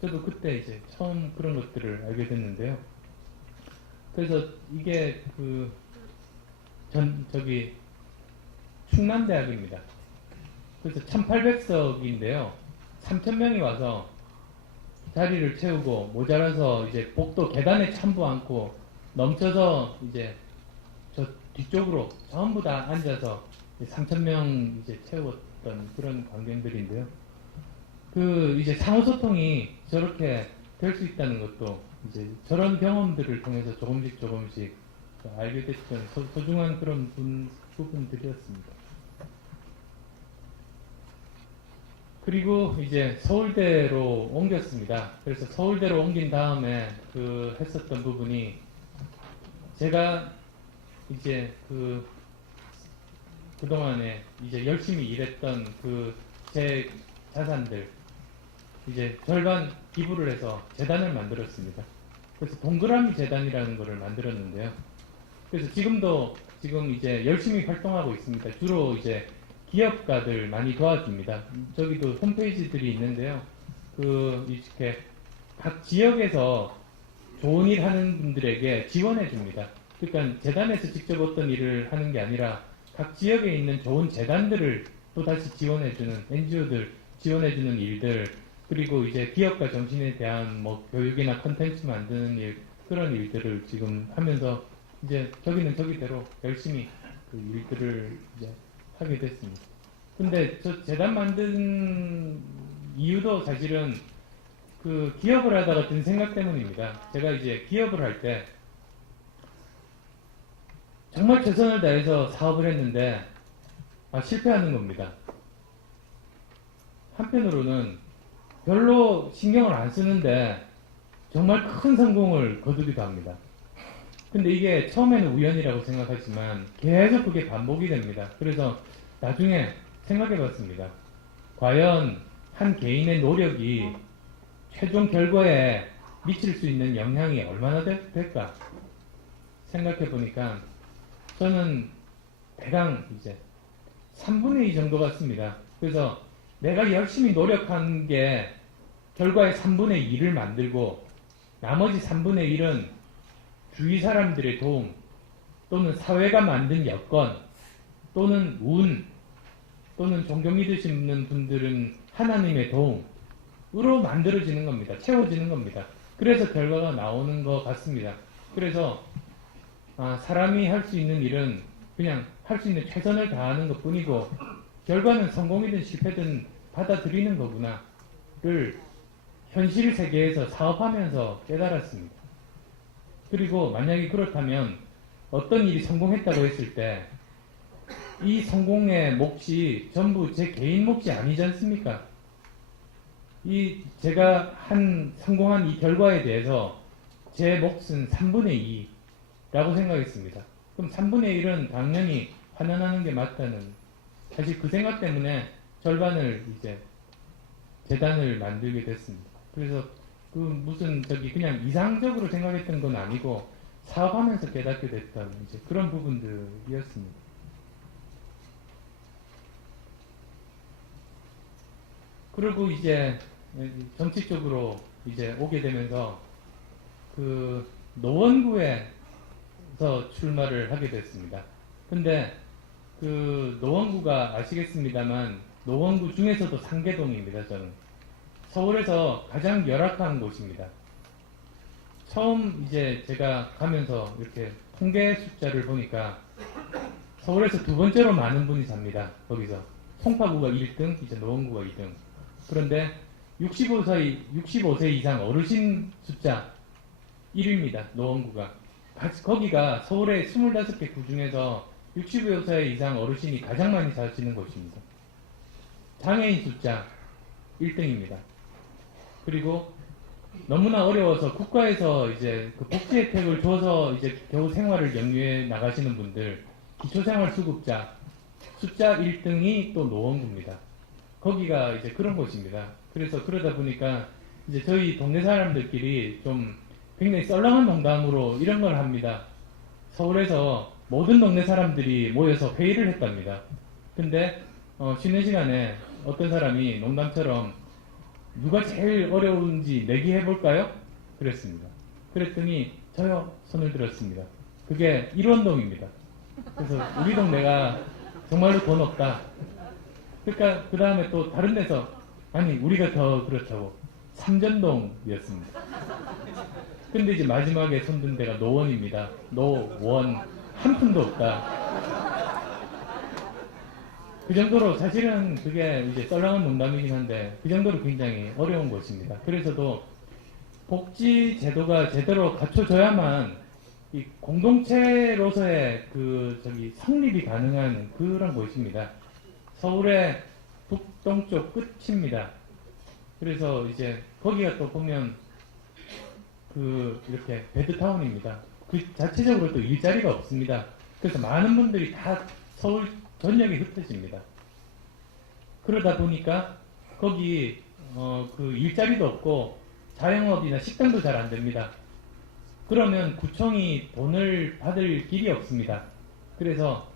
저도 그때 이제 처음 그런 것들을 알게 됐는데요. 그래서 이게 저기 충남대학입니다. 그래서 1800석인데요. 3000명이 와서 자리를 채우고 모자라서 이제 복도 계단에 참부 않고 넘쳐서 이제 저 뒤쪽으로 전부 다 앉아서 3000명 이제 채웠던 그런 광경들인데요. 이제 상호소통이 저렇게 될 수 있다는 것도 이제 저런 경험들을 통해서 조금씩 알게 됐던 소중한 그런 부분들이었습니다. 그리고 이제 서울대로 옮겼습니다. 그래서 서울대로 옮긴 다음에 했었던 부분이 제가 이제 그동안에 이제 열심히 일했던 제 자산들 이제 절반 기부를 해서 재단을 만들었습니다. 그래서 동그라미 재단이라는 것을 만들었는데요. 그래서 지금 이제 열심히 활동하고 있습니다. 주로 이제 기업가들 많이 도와줍니다. 저기도 홈페이지들이 있는데요. 이렇게 각 지역에서 좋은 일 하는 분들에게 지원해 줍니다. 그러니까 재단에서 직접 어떤 일을 하는 게 아니라 각 지역에 있는 좋은 재단들을 또 다시 지원해주는 NGO들 지원해주는 일들, 그리고 이제 기업가 정신에 대한 뭐 교육이나 컨텐츠 만드는 일, 그런 일들을 지금 하면서 이제 저기는 저기대로 열심히 그 일들을 이제 하게 됐습니다. 근데 저 재단 만든 이유도 사실은 그 기업을 하다가 든 생각 때문입니다. 제가 이제 기업을 할 때 정말 최선을 다해서 사업을 했는데 실패하는 겁니다. 한편으로는 별로 신경을 안 쓰는데 정말 큰 성공을 거두기도 합니다. 근데 이게 처음에는 우연이라고 생각하지만 계속 그게 반복이 됩니다. 그래서 나중에 생각해 봤습니다. 과연 한 개인의 노력이 최종 결과에 미칠 수 있는 영향이 얼마나 될까 생각해 보니까 저는 대강 이제 3분의 2 정도 같습니다. 그래서 내가 열심히 노력한 게 결과의 3분의 2를 만들고 나머지 3분의 1은 주위 사람들의 도움 또는 사회가 만든 여건 또는 운 또는 종교 믿으시는 분들은 하나님의 도움으로 만들어지는 겁니다. 채워지는 겁니다. 그래서 결과가 나오는 것 같습니다. 그래서 사람이 할 수 있는 일은 그냥 할 수 있는 최선을 다하는 것 뿐이고 결과는 성공이든 실패든 받아들이는 거구나를 현실 세계에서 사업하면서 깨달았습니다. 그리고 만약에 그렇다면 어떤 일이 성공했다고 했을 때 이 성공의 몫이 전부 제 개인 몫이 아니지 않습니까? 제가 성공한 이 결과에 대해서 제 몫은 3분의 2라고 생각했습니다. 그럼 3분의 1은 당연히 환원하는 게 맞다는, 사실 그 생각 때문에 절반을 이제 재단을 만들게 됐습니다. 그래서 그냥 이상적으로 생각했던 건 아니고 사업하면서 깨닫게 됐던 이제 그런 부분들이었습니다. 그리고 이제 정치 쪽으로 이제 오게 되면서 그 노원구에서 출마를 하게 됐습니다. 근데 그 노원구가 아시겠습니다만 노원구 중에서도 상계동입니다. 저는 서울에서 가장 열악한 곳입니다. 처음 이제 제가 가면서 이렇게 통계 숫자를 보니까 서울에서 두 번째로 많은 분이 삽니다. 거기서 송파구가 1등, 이제 노원구가 2등. 그런데 65세 이상 어르신 숫자 1위입니다. 노원구가. 거기가 서울의 25개 구 중에서 65세 이상 어르신이 가장 많이 사시는 곳입니다. 장애인 숫자 1등입니다. 그리고 너무나 어려워서 국가에서 이제 그 복지 혜택을 줘서 이제 겨우 생활을 영위해 나가시는 분들, 기초생활수급자 숫자 1등이 또 노원구입니다. 거기가 이제 그런 곳입니다. 그래서 그러다 보니까 이제 저희 동네 사람들끼리 좀 굉장히 썰렁한 농담으로 이런 걸 합니다. 서울에서 모든 동네 사람들이 모여서 회의를 했답니다. 근데 쉬는 시간에 어떤 사람이 농담처럼 누가 제일 어려운지 내기해볼까요? 그랬습니다. 그랬더니 저요 손을 들었습니다. 그게 일원동입니다. 그래서 우리 동네가 정말로 돈 없다. 그러니까 그 다음에 또 다른 데서 아니 우리가 더 그렇다고 삼전동이었습니다. 근데 이제 마지막에 손든 데가 노원입니다. 노원 한 푼도 없다. 그 정도로 사실은 그게 이제 썰렁한 농담이긴 한데 그 정도로 굉장히 어려운 곳입니다. 그래서도 복지 제도가 제대로 갖춰져야만 이 공동체로서의 성립이 가능한 그런 곳입니다. 서울의 북동쪽 끝입니다. 그래서 이제 거기가 또 보면 이렇게 베드타운입니다. 그 자체적으로 또 일자리가 없습니다. 그래서 많은 분들이 다 서울 전역에 흩어집니다. 그러다 보니까 거기 그 일자리도 없고 자영업이나 식당도 잘 안 됩니다. 그러면 구청이 돈을 받을 길이 없습니다. 그래서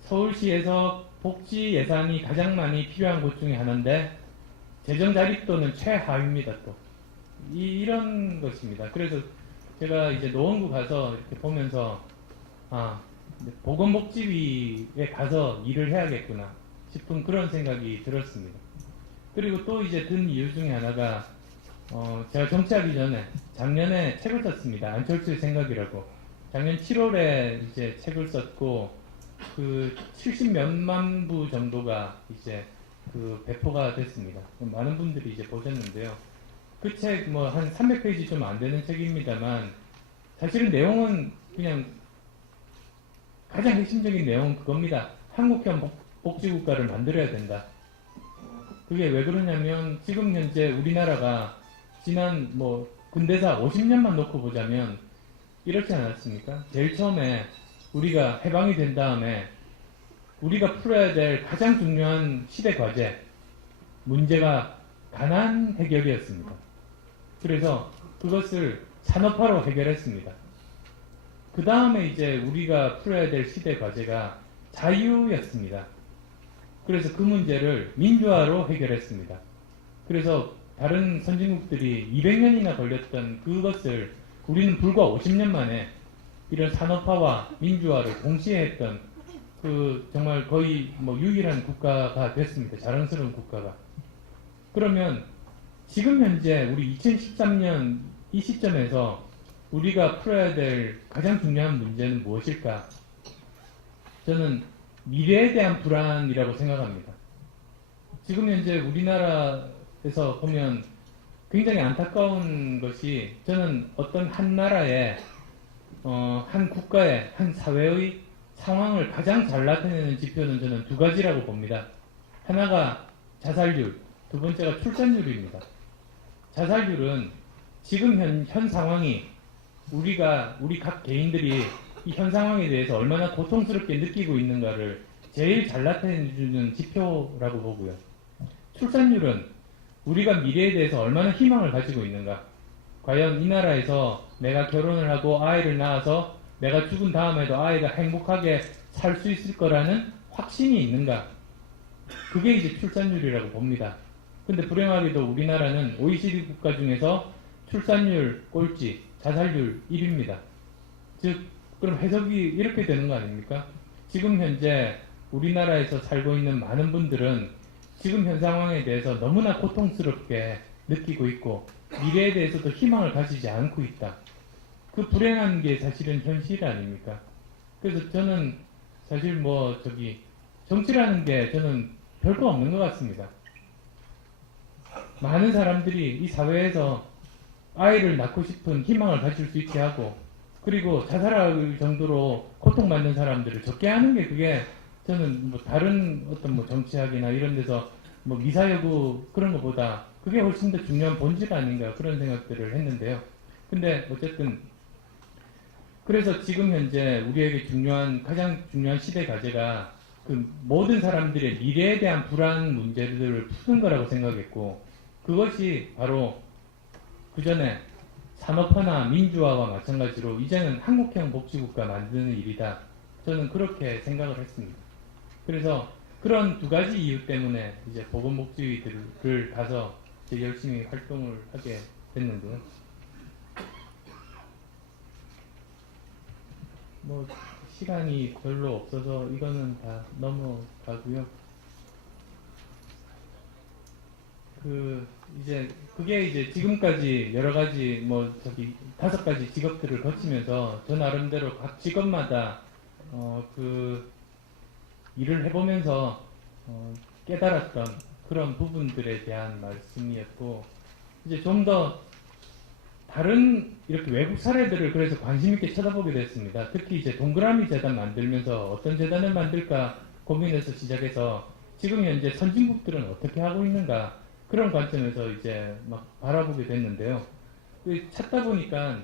서울시에서 복지 예산이 가장 많이 필요한 곳 중에 하나인데 재정 자립도는 최하위입니다. 또 이런 것입니다. 그래서 제가 이제 노원구 가서 이렇게 보면서 보건복지위에 가서 일을 해야겠구나 싶은 그런 생각이 들었습니다. 그리고 또 이제 든 이유 중에 하나가 제가 정치하기 전에 작년에 책을 썼습니다. 안철수의 생각이라고. 작년 7월에 이제 책을 썼고 그 70몇만 부 정도가 이제 그 배포가 됐습니다. 많은 분들이 이제 보셨는데요. 그 책 뭐 한 300페이지 좀 안 되는 책입니다만 사실은 내용은 그냥 가장 핵심적인 내용은 그겁니다. 한국형 복지국가를 만들어야 된다. 그게 왜 그러냐면 지금 현재 우리나라가 지난 뭐 근대사 50년만 놓고 보자면 이렇지 않았습니까? 제일 처음에 우리가 해방이 된 다음에 우리가 풀어야 될 가장 중요한 시대 과제 문제가 가난 해결이었습니다. 그래서 그것을 산업화로 해결했습니다. 그 다음에 이제 우리가 풀어야 될 시대 과제가 자유였습니다. 그래서 그 문제를 민주화로 해결했습니다. 그래서 다른 선진국들이 200년이나 걸렸던 그것을 우리는 불과 50년 만에 이런 산업화와 민주화를 동시에 했던 그 정말 거의 뭐 유일한 국가가 됐습니다. 자랑스러운 국가가. 그러면 지금 현재 우리 2013년 이 시점에서 우리가 풀어야 될 가장 중요한 문제는 무엇일까? 저는 미래에 대한 불안이라고 생각합니다. 지금 현재 우리나라에서 보면 굉장히 안타까운 것이 저는 어떤 한 나라의 한 국가의 한 사회의 상황을 가장 잘 나타내는 지표는 저는 두 가지라고 봅니다. 하나가 자살률, 두 번째가 출산율입니다. 자살률은 지금 현 상황이 우리 각 개인들이 이 현 상황에 대해서 얼마나 고통스럽게 느끼고 있는가를 제일 잘 나타내주는 지표라고 보고요. 출산율은 우리가 미래에 대해서 얼마나 희망을 가지고 있는가. 과연 이 나라에서 내가 결혼을 하고 아이를 낳아서 내가 죽은 다음에도 아이가 행복하게 살 수 있을 거라는 확신이 있는가. 그게 이제 출산율이라고 봅니다. 근데 불행하게도 우리나라는 OECD 국가 중에서 출산율 꼴찌, 자살률 1위입니다. 즉, 그럼 해석이 이렇게 되는 거 아닙니까? 지금 현재 우리나라에서 살고 있는 많은 분들은 지금 현 상황에 대해서 너무나 고통스럽게 느끼고 있고 미래에 대해서도 희망을 가지지 않고 있다. 그 불행한 게 사실은 현실 아닙니까? 그래서 저는 사실 정치라는 게 저는 별거 없는 것 같습니다. 많은 사람들이 이 사회에서 아이를 낳고 싶은 희망을 가질 수 있게 하고 그리고 자살할 정도로 고통받는 사람들을 적게 하는 게 그게 저는 다른 어떤 정치학이나 이런 데서 미사여구 그런 것보다 그게 훨씬 더 중요한 본질 아닌가 그런 생각들을 했는데요. 근데 어쨌든 그래서 지금 현재 우리에게 가장 중요한 시대 과제가 그 모든 사람들의 미래에 대한 불안 문제들을 푸는 거라고 생각했고 그것이 바로 그 전에 산업화나 민주화와 마찬가지로 이제는 한국형 복지국가 만드는 일이다. 저는 그렇게 생각을 했습니다. 그래서 그런 두 가지 이유 때문에 이제 보건복지위들을 가서 이제 열심히 활동을 하게 됐는데요. 시간이 별로 없어서 이거는 다 넘어가고요. 그게 이제 지금까지 여러 가지 5가지 직업들을 거치면서 저 나름대로 각 직업마다 일을 해보면서 깨달았던 그런 부분들에 대한 말씀이었고 이제 좀 더 다른 이렇게 외국 사례들을 그래서 관심 있게 쳐다보게 됐습니다. 특히 이제 동그라미 재단 만들면서 어떤 재단을 만들까 고민해서 시작해서 지금 현재 선진국들은 어떻게 하고 있는가 그런 관점에서 이제 막 바라보게 됐는데요. 찾다 보니까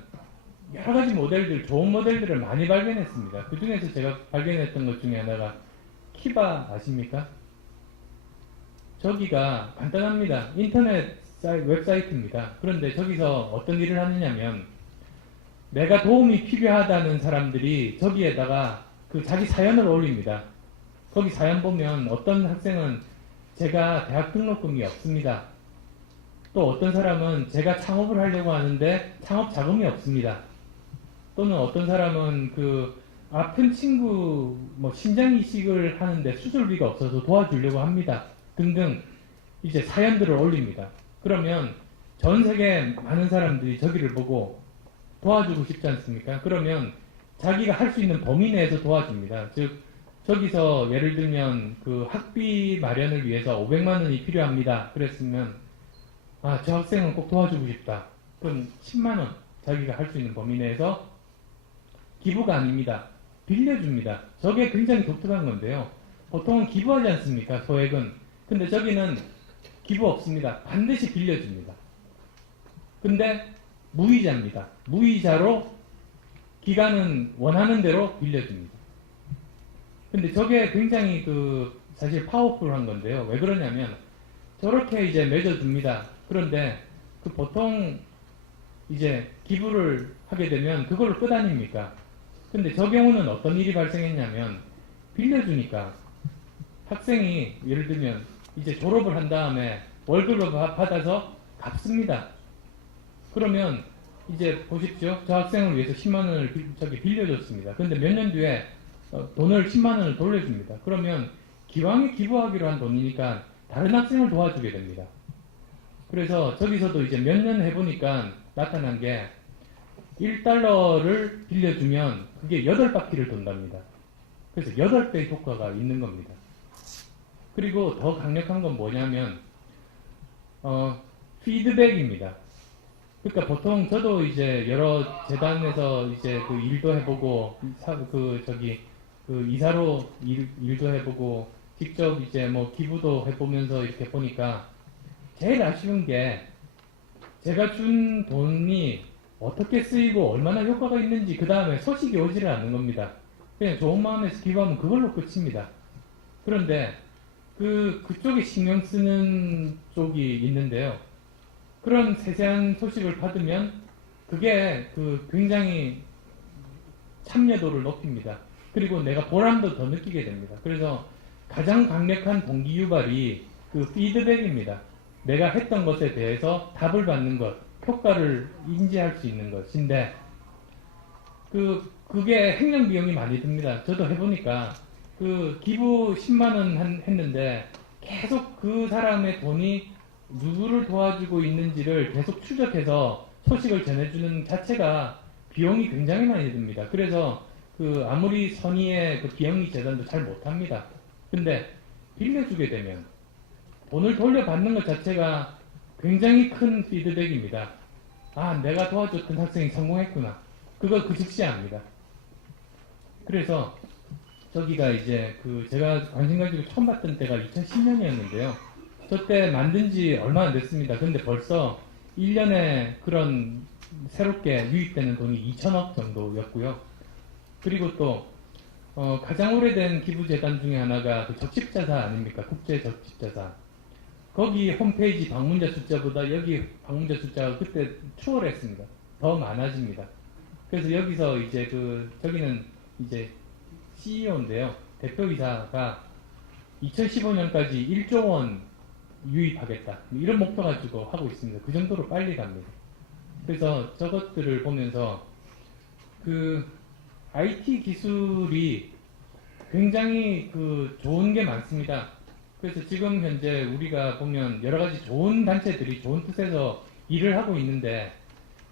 여러 가지 모델들, 좋은 모델들을 많이 발견했습니다. 그 중에서 제가 발견했던 것 중에 하나가 키바 아십니까? 저기가 간단합니다. 인터넷 웹사이트입니다. 그런데 저기서 어떤 일을 하느냐면 내가 도움이 필요하다는 사람들이 저기에다가 그 자기 사연을 올립니다. 거기 사연 보면 어떤 학생은 제가 대학 등록금이 없습니다. 또 어떤 사람은 제가 창업을 하려고 하는데 창업 자금이 없습니다. 또는 어떤 사람은 그 아픈 친구 뭐 신장 이식을 하는데 수술비가 없어서 도와주려고 합니다. 등등 이제 사연들을 올립니다. 그러면 전 세계 많은 사람들이 저기를 보고 도와주고 싶지 않습니까? 그러면 자기가 할 수 있는 범위 내에서 도와줍니다. 즉 저기서 예를 들면 그 학비 마련을 위해서 500만 원이 필요합니다. 그랬으면 아, 저 학생은 꼭 도와주고 싶다. 그럼 10만 원 자기가 할 수 있는 범위 내에서 기부가 아닙니다. 빌려줍니다. 저게 굉장히 독특한 건데요. 보통은 기부하지 않습니까? 소액은. 근데 저기는 기부 없습니다. 반드시 빌려줍니다. 근데 무이자입니다. 무이자로 기간은 원하는 대로 빌려줍니다. 근데 저게 굉장히 그 사실 파워풀한 건데요. 왜 그러냐면 저렇게 이제 맺어줍니다. 그런데 그 보통 이제 기부를 하게 되면 그걸로 끝 아닙니까? 근데 저 경우는 어떤 일이 발생했냐면 빌려주니까 학생이 예를 들면 이제 졸업을 한 다음에 월급을 받아서 갚습니다. 그러면 이제 보십시오. 저 학생을 위해서 10만 원을 빌려줬습니다. 근데 몇 년 뒤에 돈을 10만 원을 돌려줍니다. 그러면 기왕에 기부하기로 한 돈이니까 다른 학생을 도와주게 됩니다. 그래서 저기서도 이제 몇 년 해보니까 나타난 게 1달러를 빌려주면 그게 8바퀴를 돈답니다. 그래서 8배의 효과가 있는 겁니다. 그리고 더 강력한 건 뭐냐면 피드백입니다. 그러니까 보통 저도 이제 여러 재단에서 이제 그 일도 해보고 그 이사로 일도 해보고 직접 이제 뭐 기부도 해보면서 이렇게 보니까 제일 아쉬운 게 제가 준 돈이 어떻게 쓰이고 얼마나 효과가 있는지 그 다음에 소식이 오지를 않는 겁니다. 그냥 좋은 마음에서 기부하면 그걸로 끝입니다. 그런데 그쪽에 신경 쓰는 쪽이 있는데요. 그런 세세한 소식을 받으면 그게 굉장히 참여도를 높입니다. 그리고 내가 보람도 더 느끼게 됩니다. 그래서 가장 강력한 동기 유발이 그 피드백입니다. 내가 했던 것에 대해서 답을 받는 것, 효과를 인지할 수 있는 것인데 그게 행정 비용이 많이 듭니다. 저도 해보니까 기부 10만 원 했는데 계속 그 사람의 돈이 누구를 도와주고 있는지를 계속 추적해서 소식을 전해주는 자체가 비용이 굉장히 많이 듭니다. 그래서 아무리 선의의 비영리 재단도 잘 못합니다. 근데 빌려주게 되면 돈을 돌려받는 것 자체가 굉장히 큰 피드백입니다. 아, 내가 도와줬던 학생이 성공했구나. 그걸 즉시 압니다. 그래서 저기가 이제 제가 관심 가지고 처음 봤던 때가 2010년이었는데요. 저 때 만든 지 얼마 안 됐습니다. 근데 벌써 1년에 그런 새롭게 유입되는 돈이 2천억 정도였고요. 그리고 또 가장 오래된 기부재단 중에 하나가 적십자사 아닙니까? 국제적십자사. 거기 홈페이지 방문자 숫자보다 여기 방문자 숫자가 그때 추월했습니다. 더 많아집니다. 그래서 여기서 이제 저기는 이제 CEO인데요. 대표이사가 2015년까지 1조 원 유입하겠다. 이런 목표 가지고 하고 있습니다. 그 정도로 빨리 갑니다. 그래서 저것들을 보면서 IT 기술이 굉장히 좋은 게 많습니다. 그래서 지금 현재 우리가 보면 여러 가지 좋은 단체들이 좋은 뜻에서 일을 하고 있는데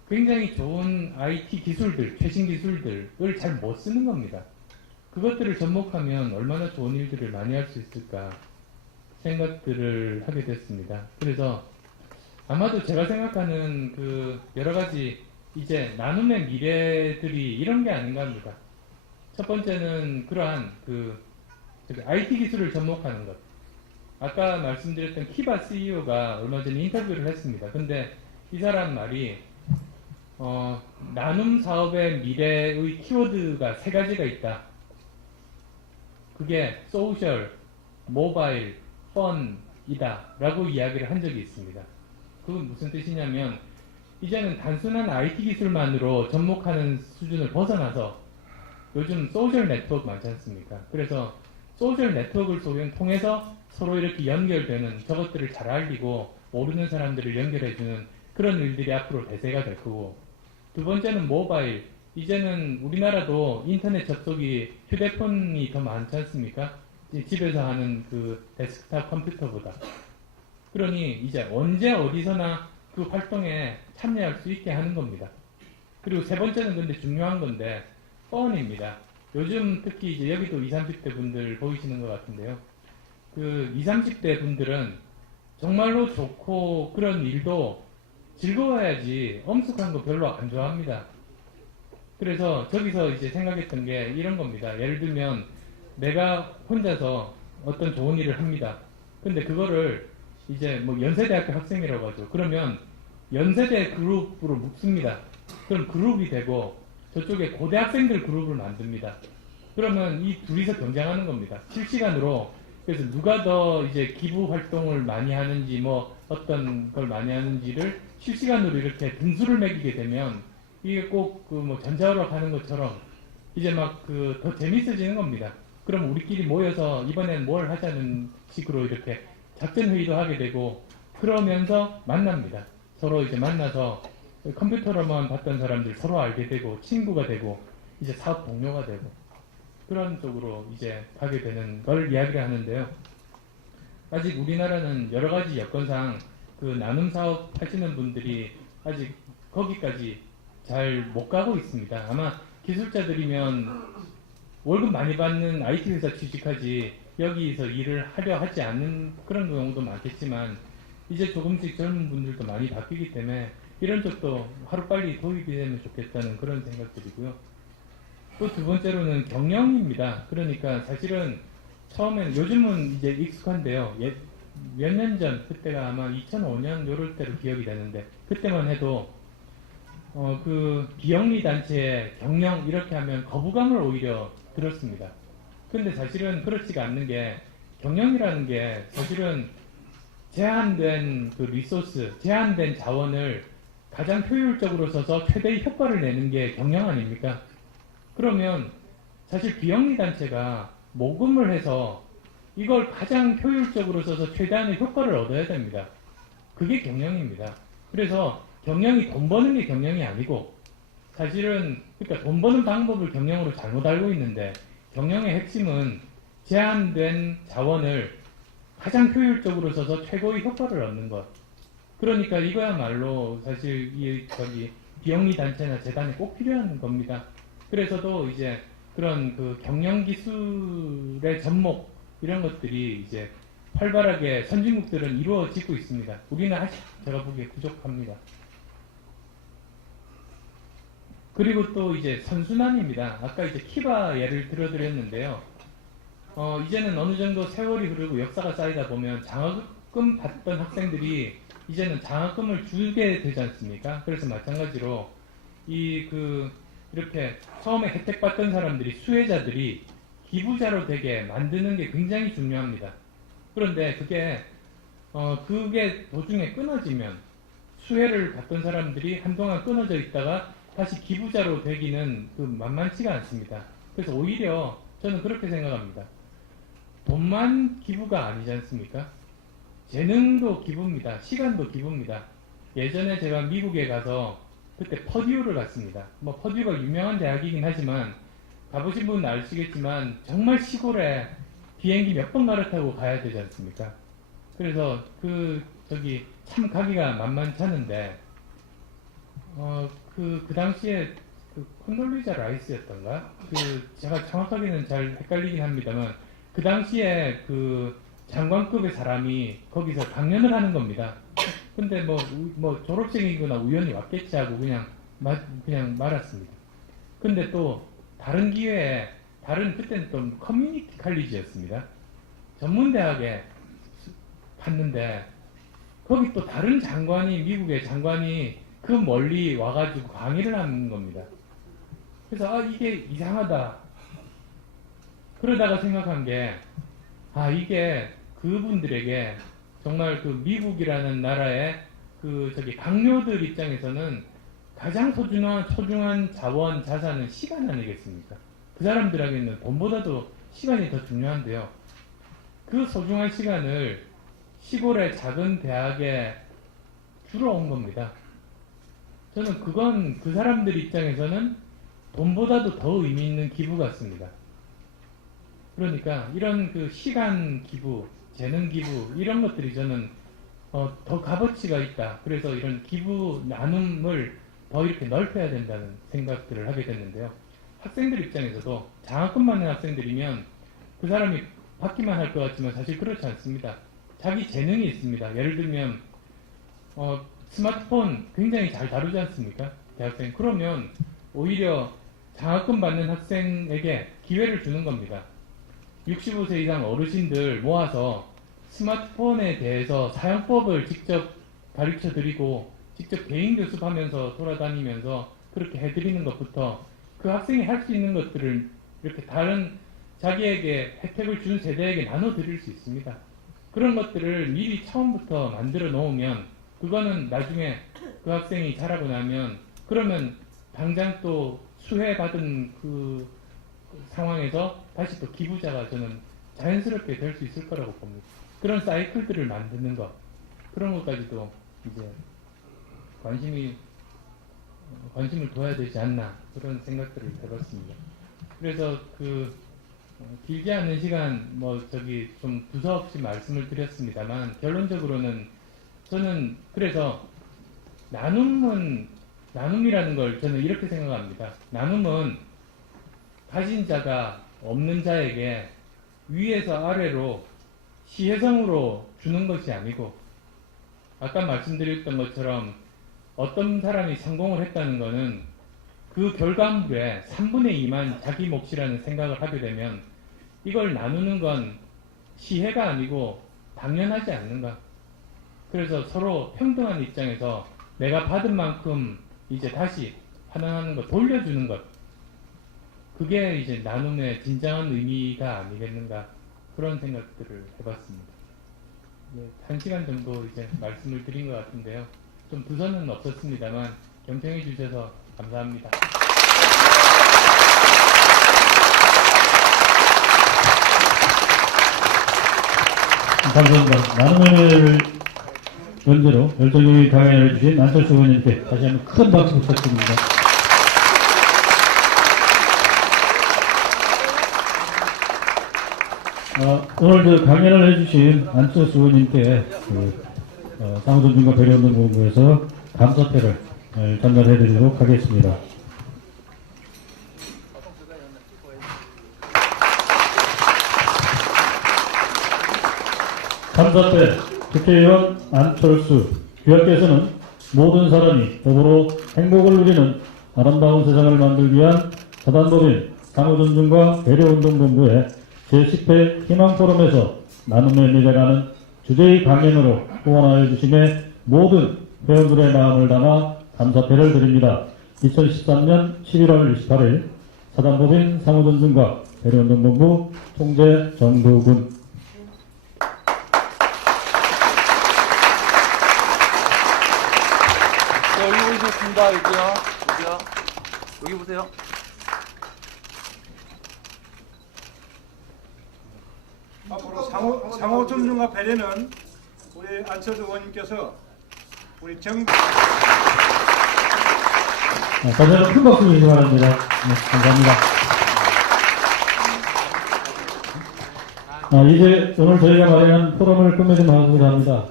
굉장히 좋은 IT 기술들, 최신 기술들을 잘 못 쓰는 겁니다. 그것들을 접목하면 얼마나 좋은 일들을 많이 할 수 있을까 생각들을 하게 됐습니다. 그래서 아마도 제가 생각하는 여러 가지 이제 나눔의 미래들이 이런 게 아닌가 합니다. 첫 번째는 그러한 IT 기술을 접목하는 것. 아까 말씀드렸던 키바 CEO가 얼마 전에 인터뷰를 했습니다. 근데 이 사람 말이 나눔 사업의 미래의 키워드가 3가지가 있다. 그게 소셜, 모바일, 펀, 라고 이야기를 한 적이 있습니다. 그건 무슨 뜻이냐면 이제는 단순한 IT 기술만으로 접목하는 수준을 벗어나서 요즘 소셜 네트워크 많지 않습니까? 그래서 소셜 네트워크를 통해서 서로 이렇게 연결되는 저것들을 잘 알리고 모르는 사람들을 연결해주는 그런 일들이 앞으로 대세가 될 거고, 두 번째는 모바일. 이제는 우리나라도 인터넷 접속이 휴대폰이 더 많지 않습니까? 집에서 하는 그 데스크탑 컴퓨터보다. 그러니 이제 언제 어디서나 그 활동에 참여할 수 있게 하는 겁니다. 그리고 세 번째는 근데 중요한 건데 뻔입니다. 요즘 특히 이제 여기도 20, 30대 분들 보이시는 것 같은데요. 그 20, 30대 분들은 정말로 좋고 그런 일도 즐거워야지 엄숙한 거 별로 안 좋아합니다. 그래서 저기서 이제 생각했던 게 이런 겁니다. 예를 들면 내가 혼자서 어떤 좋은 일을 합니다. 근데 그거를 이제 뭐 연세대학교 학생이라고 하죠. 그러면 연세대 그룹으로 묶습니다. 그럼 그룹이 되고 저쪽에 고대학생들 그룹을 만듭니다. 그러면 이 둘이서 경쟁하는 겁니다. 실시간으로. 그래서 누가 더 이제 기부 활동을 많이 하는지 뭐 어떤 걸 많이 하는지를 실시간으로 이렇게 등수를 매기게 되면 이게 꼭 그 뭐 전자오락 하는 것처럼 이제 막 그 더 재밌어지는 겁니다. 그럼 우리끼리 모여서 이번엔 뭘 하자는 식으로 이렇게 작전 회의도 하게 되고 그러면서 만납니다. 서로 이제 만나서 컴퓨터로만 봤던 사람들 서로 알게 되고 친구가 되고 이제 사업 동료가 되고 그런 쪽으로 이제 가게 되는 걸 이야기를 하는데요. 아직 우리나라는 여러 가지 여건상 그 나눔 사업 하시는 분들이 아직 거기까지 잘 못 가고 있습니다. 아마 기술자들이면 월급 많이 받는 IT 회사 취직하지 여기서 일을 하려 하지 않는 그런 경우도 많겠지만 이제 조금씩 젊은 분들도 많이 바뀌기 때문에 이런 쪽도 하루빨리 도입이 되면 좋겠다는 그런 생각들이고요. 또 두 번째로는 경영입니다. 그러니까 사실은 처음에는 요즘은 이제 익숙한데요. 몇 년 전, 그때가 아마 2005년 요럴 때로 기억이 되는데 그때만 해도 그 비영리 단체의 경영 이렇게 하면 거부감을 오히려 들었습니다. 근데 사실은 그렇지가 않는 게 경영이라는 게 사실은 제한된 그 리소스, 제한된 자원을 가장 효율적으로 써서 최대의 효과를 내는 게 경영 아닙니까? 그러면 사실 비영리 단체가 모금을 해서 이걸 가장 효율적으로 써서 최대한의 효과를 얻어야 됩니다. 그게 경영입니다. 그래서 경영이 돈 버는 게 경영이 아니고 사실은 그러니까 돈 버는 방법을 경영으로 잘못 알고 있는데 경영의 핵심은 제한된 자원을 가장 효율적으로 써서 최고의 효과를 얻는 것. 그러니까 이거야말로 사실 비영리 단체나 재단이 꼭 필요한 겁니다. 그래서도 이제 그런 그 경영 기술의 접목 이런 것들이 이제 활발하게 선진국들은 이루어지고 있습니다. 우리는 아직 제가 보기에 부족합니다. 그리고 또 이제 선순환입니다. 아까 이제 키바 예를 들어드렸는데요. 이제는 어느 정도 세월이 흐르고 역사가 쌓이다 보면 장학금 받던 학생들이 이제는 장학금을 주게 되지 않습니까? 그래서 마찬가지로 이렇게 처음에 혜택 받던 사람들이 수혜자들이 기부자로 되게 만드는 게 굉장히 중요합니다. 그런데 그게 도중에 끊어지면 수혜를 받던 사람들이 한동안 끊어져 있다가 다시 기부자로 되기는 만만치가 않습니다. 그래서 오히려 저는 그렇게 생각합니다. 돈만 기부가 아니지 않습니까? 재능도 기부입니다. 시간도 기부입니다. 예전에 제가 미국에 가서 그때 퍼듀를 갔습니다. 뭐 퍼듀가 유명한 대학이긴 하지만 가보신 분은 아시겠지만 정말 시골에 비행기 몇 번 갈아타고 가야 되지 않습니까? 그래서 참 가기가 만만치 않은데 그 당시에 콘돌리자 라이스였던가? 제가 정확하게는 잘 헷갈리긴 합니다만 그 당시에 장관급의 사람이 거기서 강연을 하는 겁니다. 근데 뭐 졸업생이거나 우연히 왔겠지 하고 그냥 말았습니다. 근데 또 다른 기회에 그때는 또 커뮤니티 칼리지였습니다. 전문대학에 갔는데 거기 또 다른 미국의 장관이 그 멀리 와가지고 강의를 하는 겁니다. 그래서 이게 이상하다. 그러다가 생각한 게 이게 그분들에게 정말 그 미국이라는 나라의 그 저기 강요들 입장에서는 가장 소중한 자원, 자산은 시간 아니겠습니까? 그 사람들에게는 돈보다도 시간이 더 중요한데요. 그 소중한 시간을 시골의 작은 대학에 주러 온 겁니다. 저는 그건 그 사람들 입장에서는 돈보다도 더 의미 있는 기부 같습니다. 그러니까 이런 그 시간 기부, 재능 기부 이런 것들이 저는 더 값어치가 있다. 그래서 이런 기부 나눔을 더 이렇게 넓혀야 된다는 생각들을 하게 됐는데요. 학생들 입장에서도 장학금 받는 학생들이면 그 사람이 받기만 할 것 같지만 사실 그렇지 않습니다. 자기 재능이 있습니다. 예를 들면 스마트폰 굉장히 잘 다루지 않습니까? 대학생. 그러면 오히려 장학금 받는 학생에게 기회를 주는 겁니다. 65세 이상 어르신들 모아서 스마트폰에 대해서 사용법을 직접 가르쳐 드리고 직접 개인 교습하면서 돌아다니면서 그렇게 해드리는 것부터 그 학생이 할 수 있는 것들을 이렇게 다른 자기에게 혜택을 준 세대에게 나눠 드릴 수 있습니다. 그런 것들을 미리 처음부터 만들어 놓으면 그거는 나중에 그 학생이 자라고 나면 그러면 당장 또 수혜받은 그 상황에서 다시 또 기부자가 저는 자연스럽게 될 수 있을 거라고 봅니다. 그런 사이클들을 만드는 것, 그런 것까지도 이제 관심을 둬야 되지 않나 그런 생각들을 해봤습니다. 그래서 길지 않은 시간 좀 두서없이 말씀을 드렸습니다만 결론적으로는 저는 그래서 나눔이라는 걸 저는 이렇게 생각합니다. 나눔은 가진 자가 없는 자에게 위에서 아래로 시혜성으로 주는 것이 아니고 아까 말씀드렸던 것처럼 어떤 사람이 성공을 했다는 것은 그 결과물에 3분의 2만 자기 몫이라는 생각을 하게 되면 이걸 나누는 건 시혜가 아니고 당연하지 않는가. 그래서 서로 평등한 입장에서 내가 받은 만큼 이제 다시 환원하는 것, 돌려주는 것. 그게 이제 나눔의 진정한 의미가 아니겠는가. 그런 생각들을 해봤습니다. 네, 1시간 정도 이제 말씀을 드린 것 같은데요. 좀 두서는 없었습니다만 경청해 주셔서 감사합니다. 감사합니다. 나눔을 연재로 열정적인 강연을 해주신 안철수 의원님께 다시 한번 큰 박수 부탁드립니다. 오늘 강연을 해주신 안철수 의원님께 상호존중과 배려운동 본부에서 감사패를 전달해드리도록 하겠습니다. 감사패 국회의원 안철수 귀하께서는 모든 사람이 더불어 행복을 누리는 아름다운 세상을 만들기 위한 사단법인 상호존중과 배려운동본부의 제10회 희망포럼에서 나눔의 미래라는 주제의 강연으로 후원하여 주심에 모든 회원들의 마음을 담아 감사패를 드립니다. 2013년 11월 28일 사단법인 상호존중과 배려운동본부 총재 정두군. 네, 여기 보시겠습니다. 여기요. 여기 보세요. 앞으로 상호존중과 배려는 우리 안철수 의원님께서 우리 정부 다시 한번 큰 박수 주시기 바랍니다. 네, 감사합니다. 이제 오늘 저희가 마련한 포럼을 끝맺음하고자 합니다.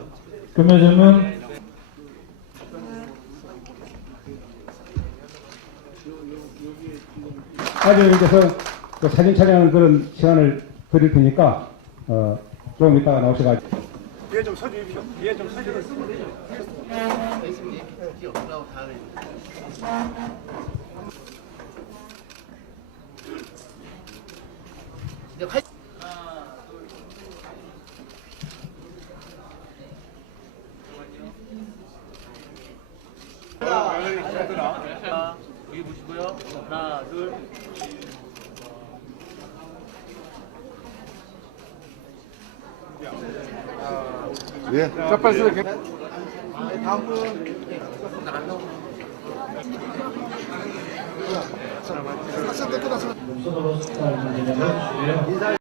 끝맺음은 아저님께서 사진 촬영하는 그런 시간을 드릴 테니까 조금 이따가 나오셔가지고 뒤에 좀 서주십시오. 뒤에 좀 서주십시오. 여기 보시고요. 하나, 둘. 예. 자, 빨리 쓰세요. 손으로 숫자를 좀 내려주시고요.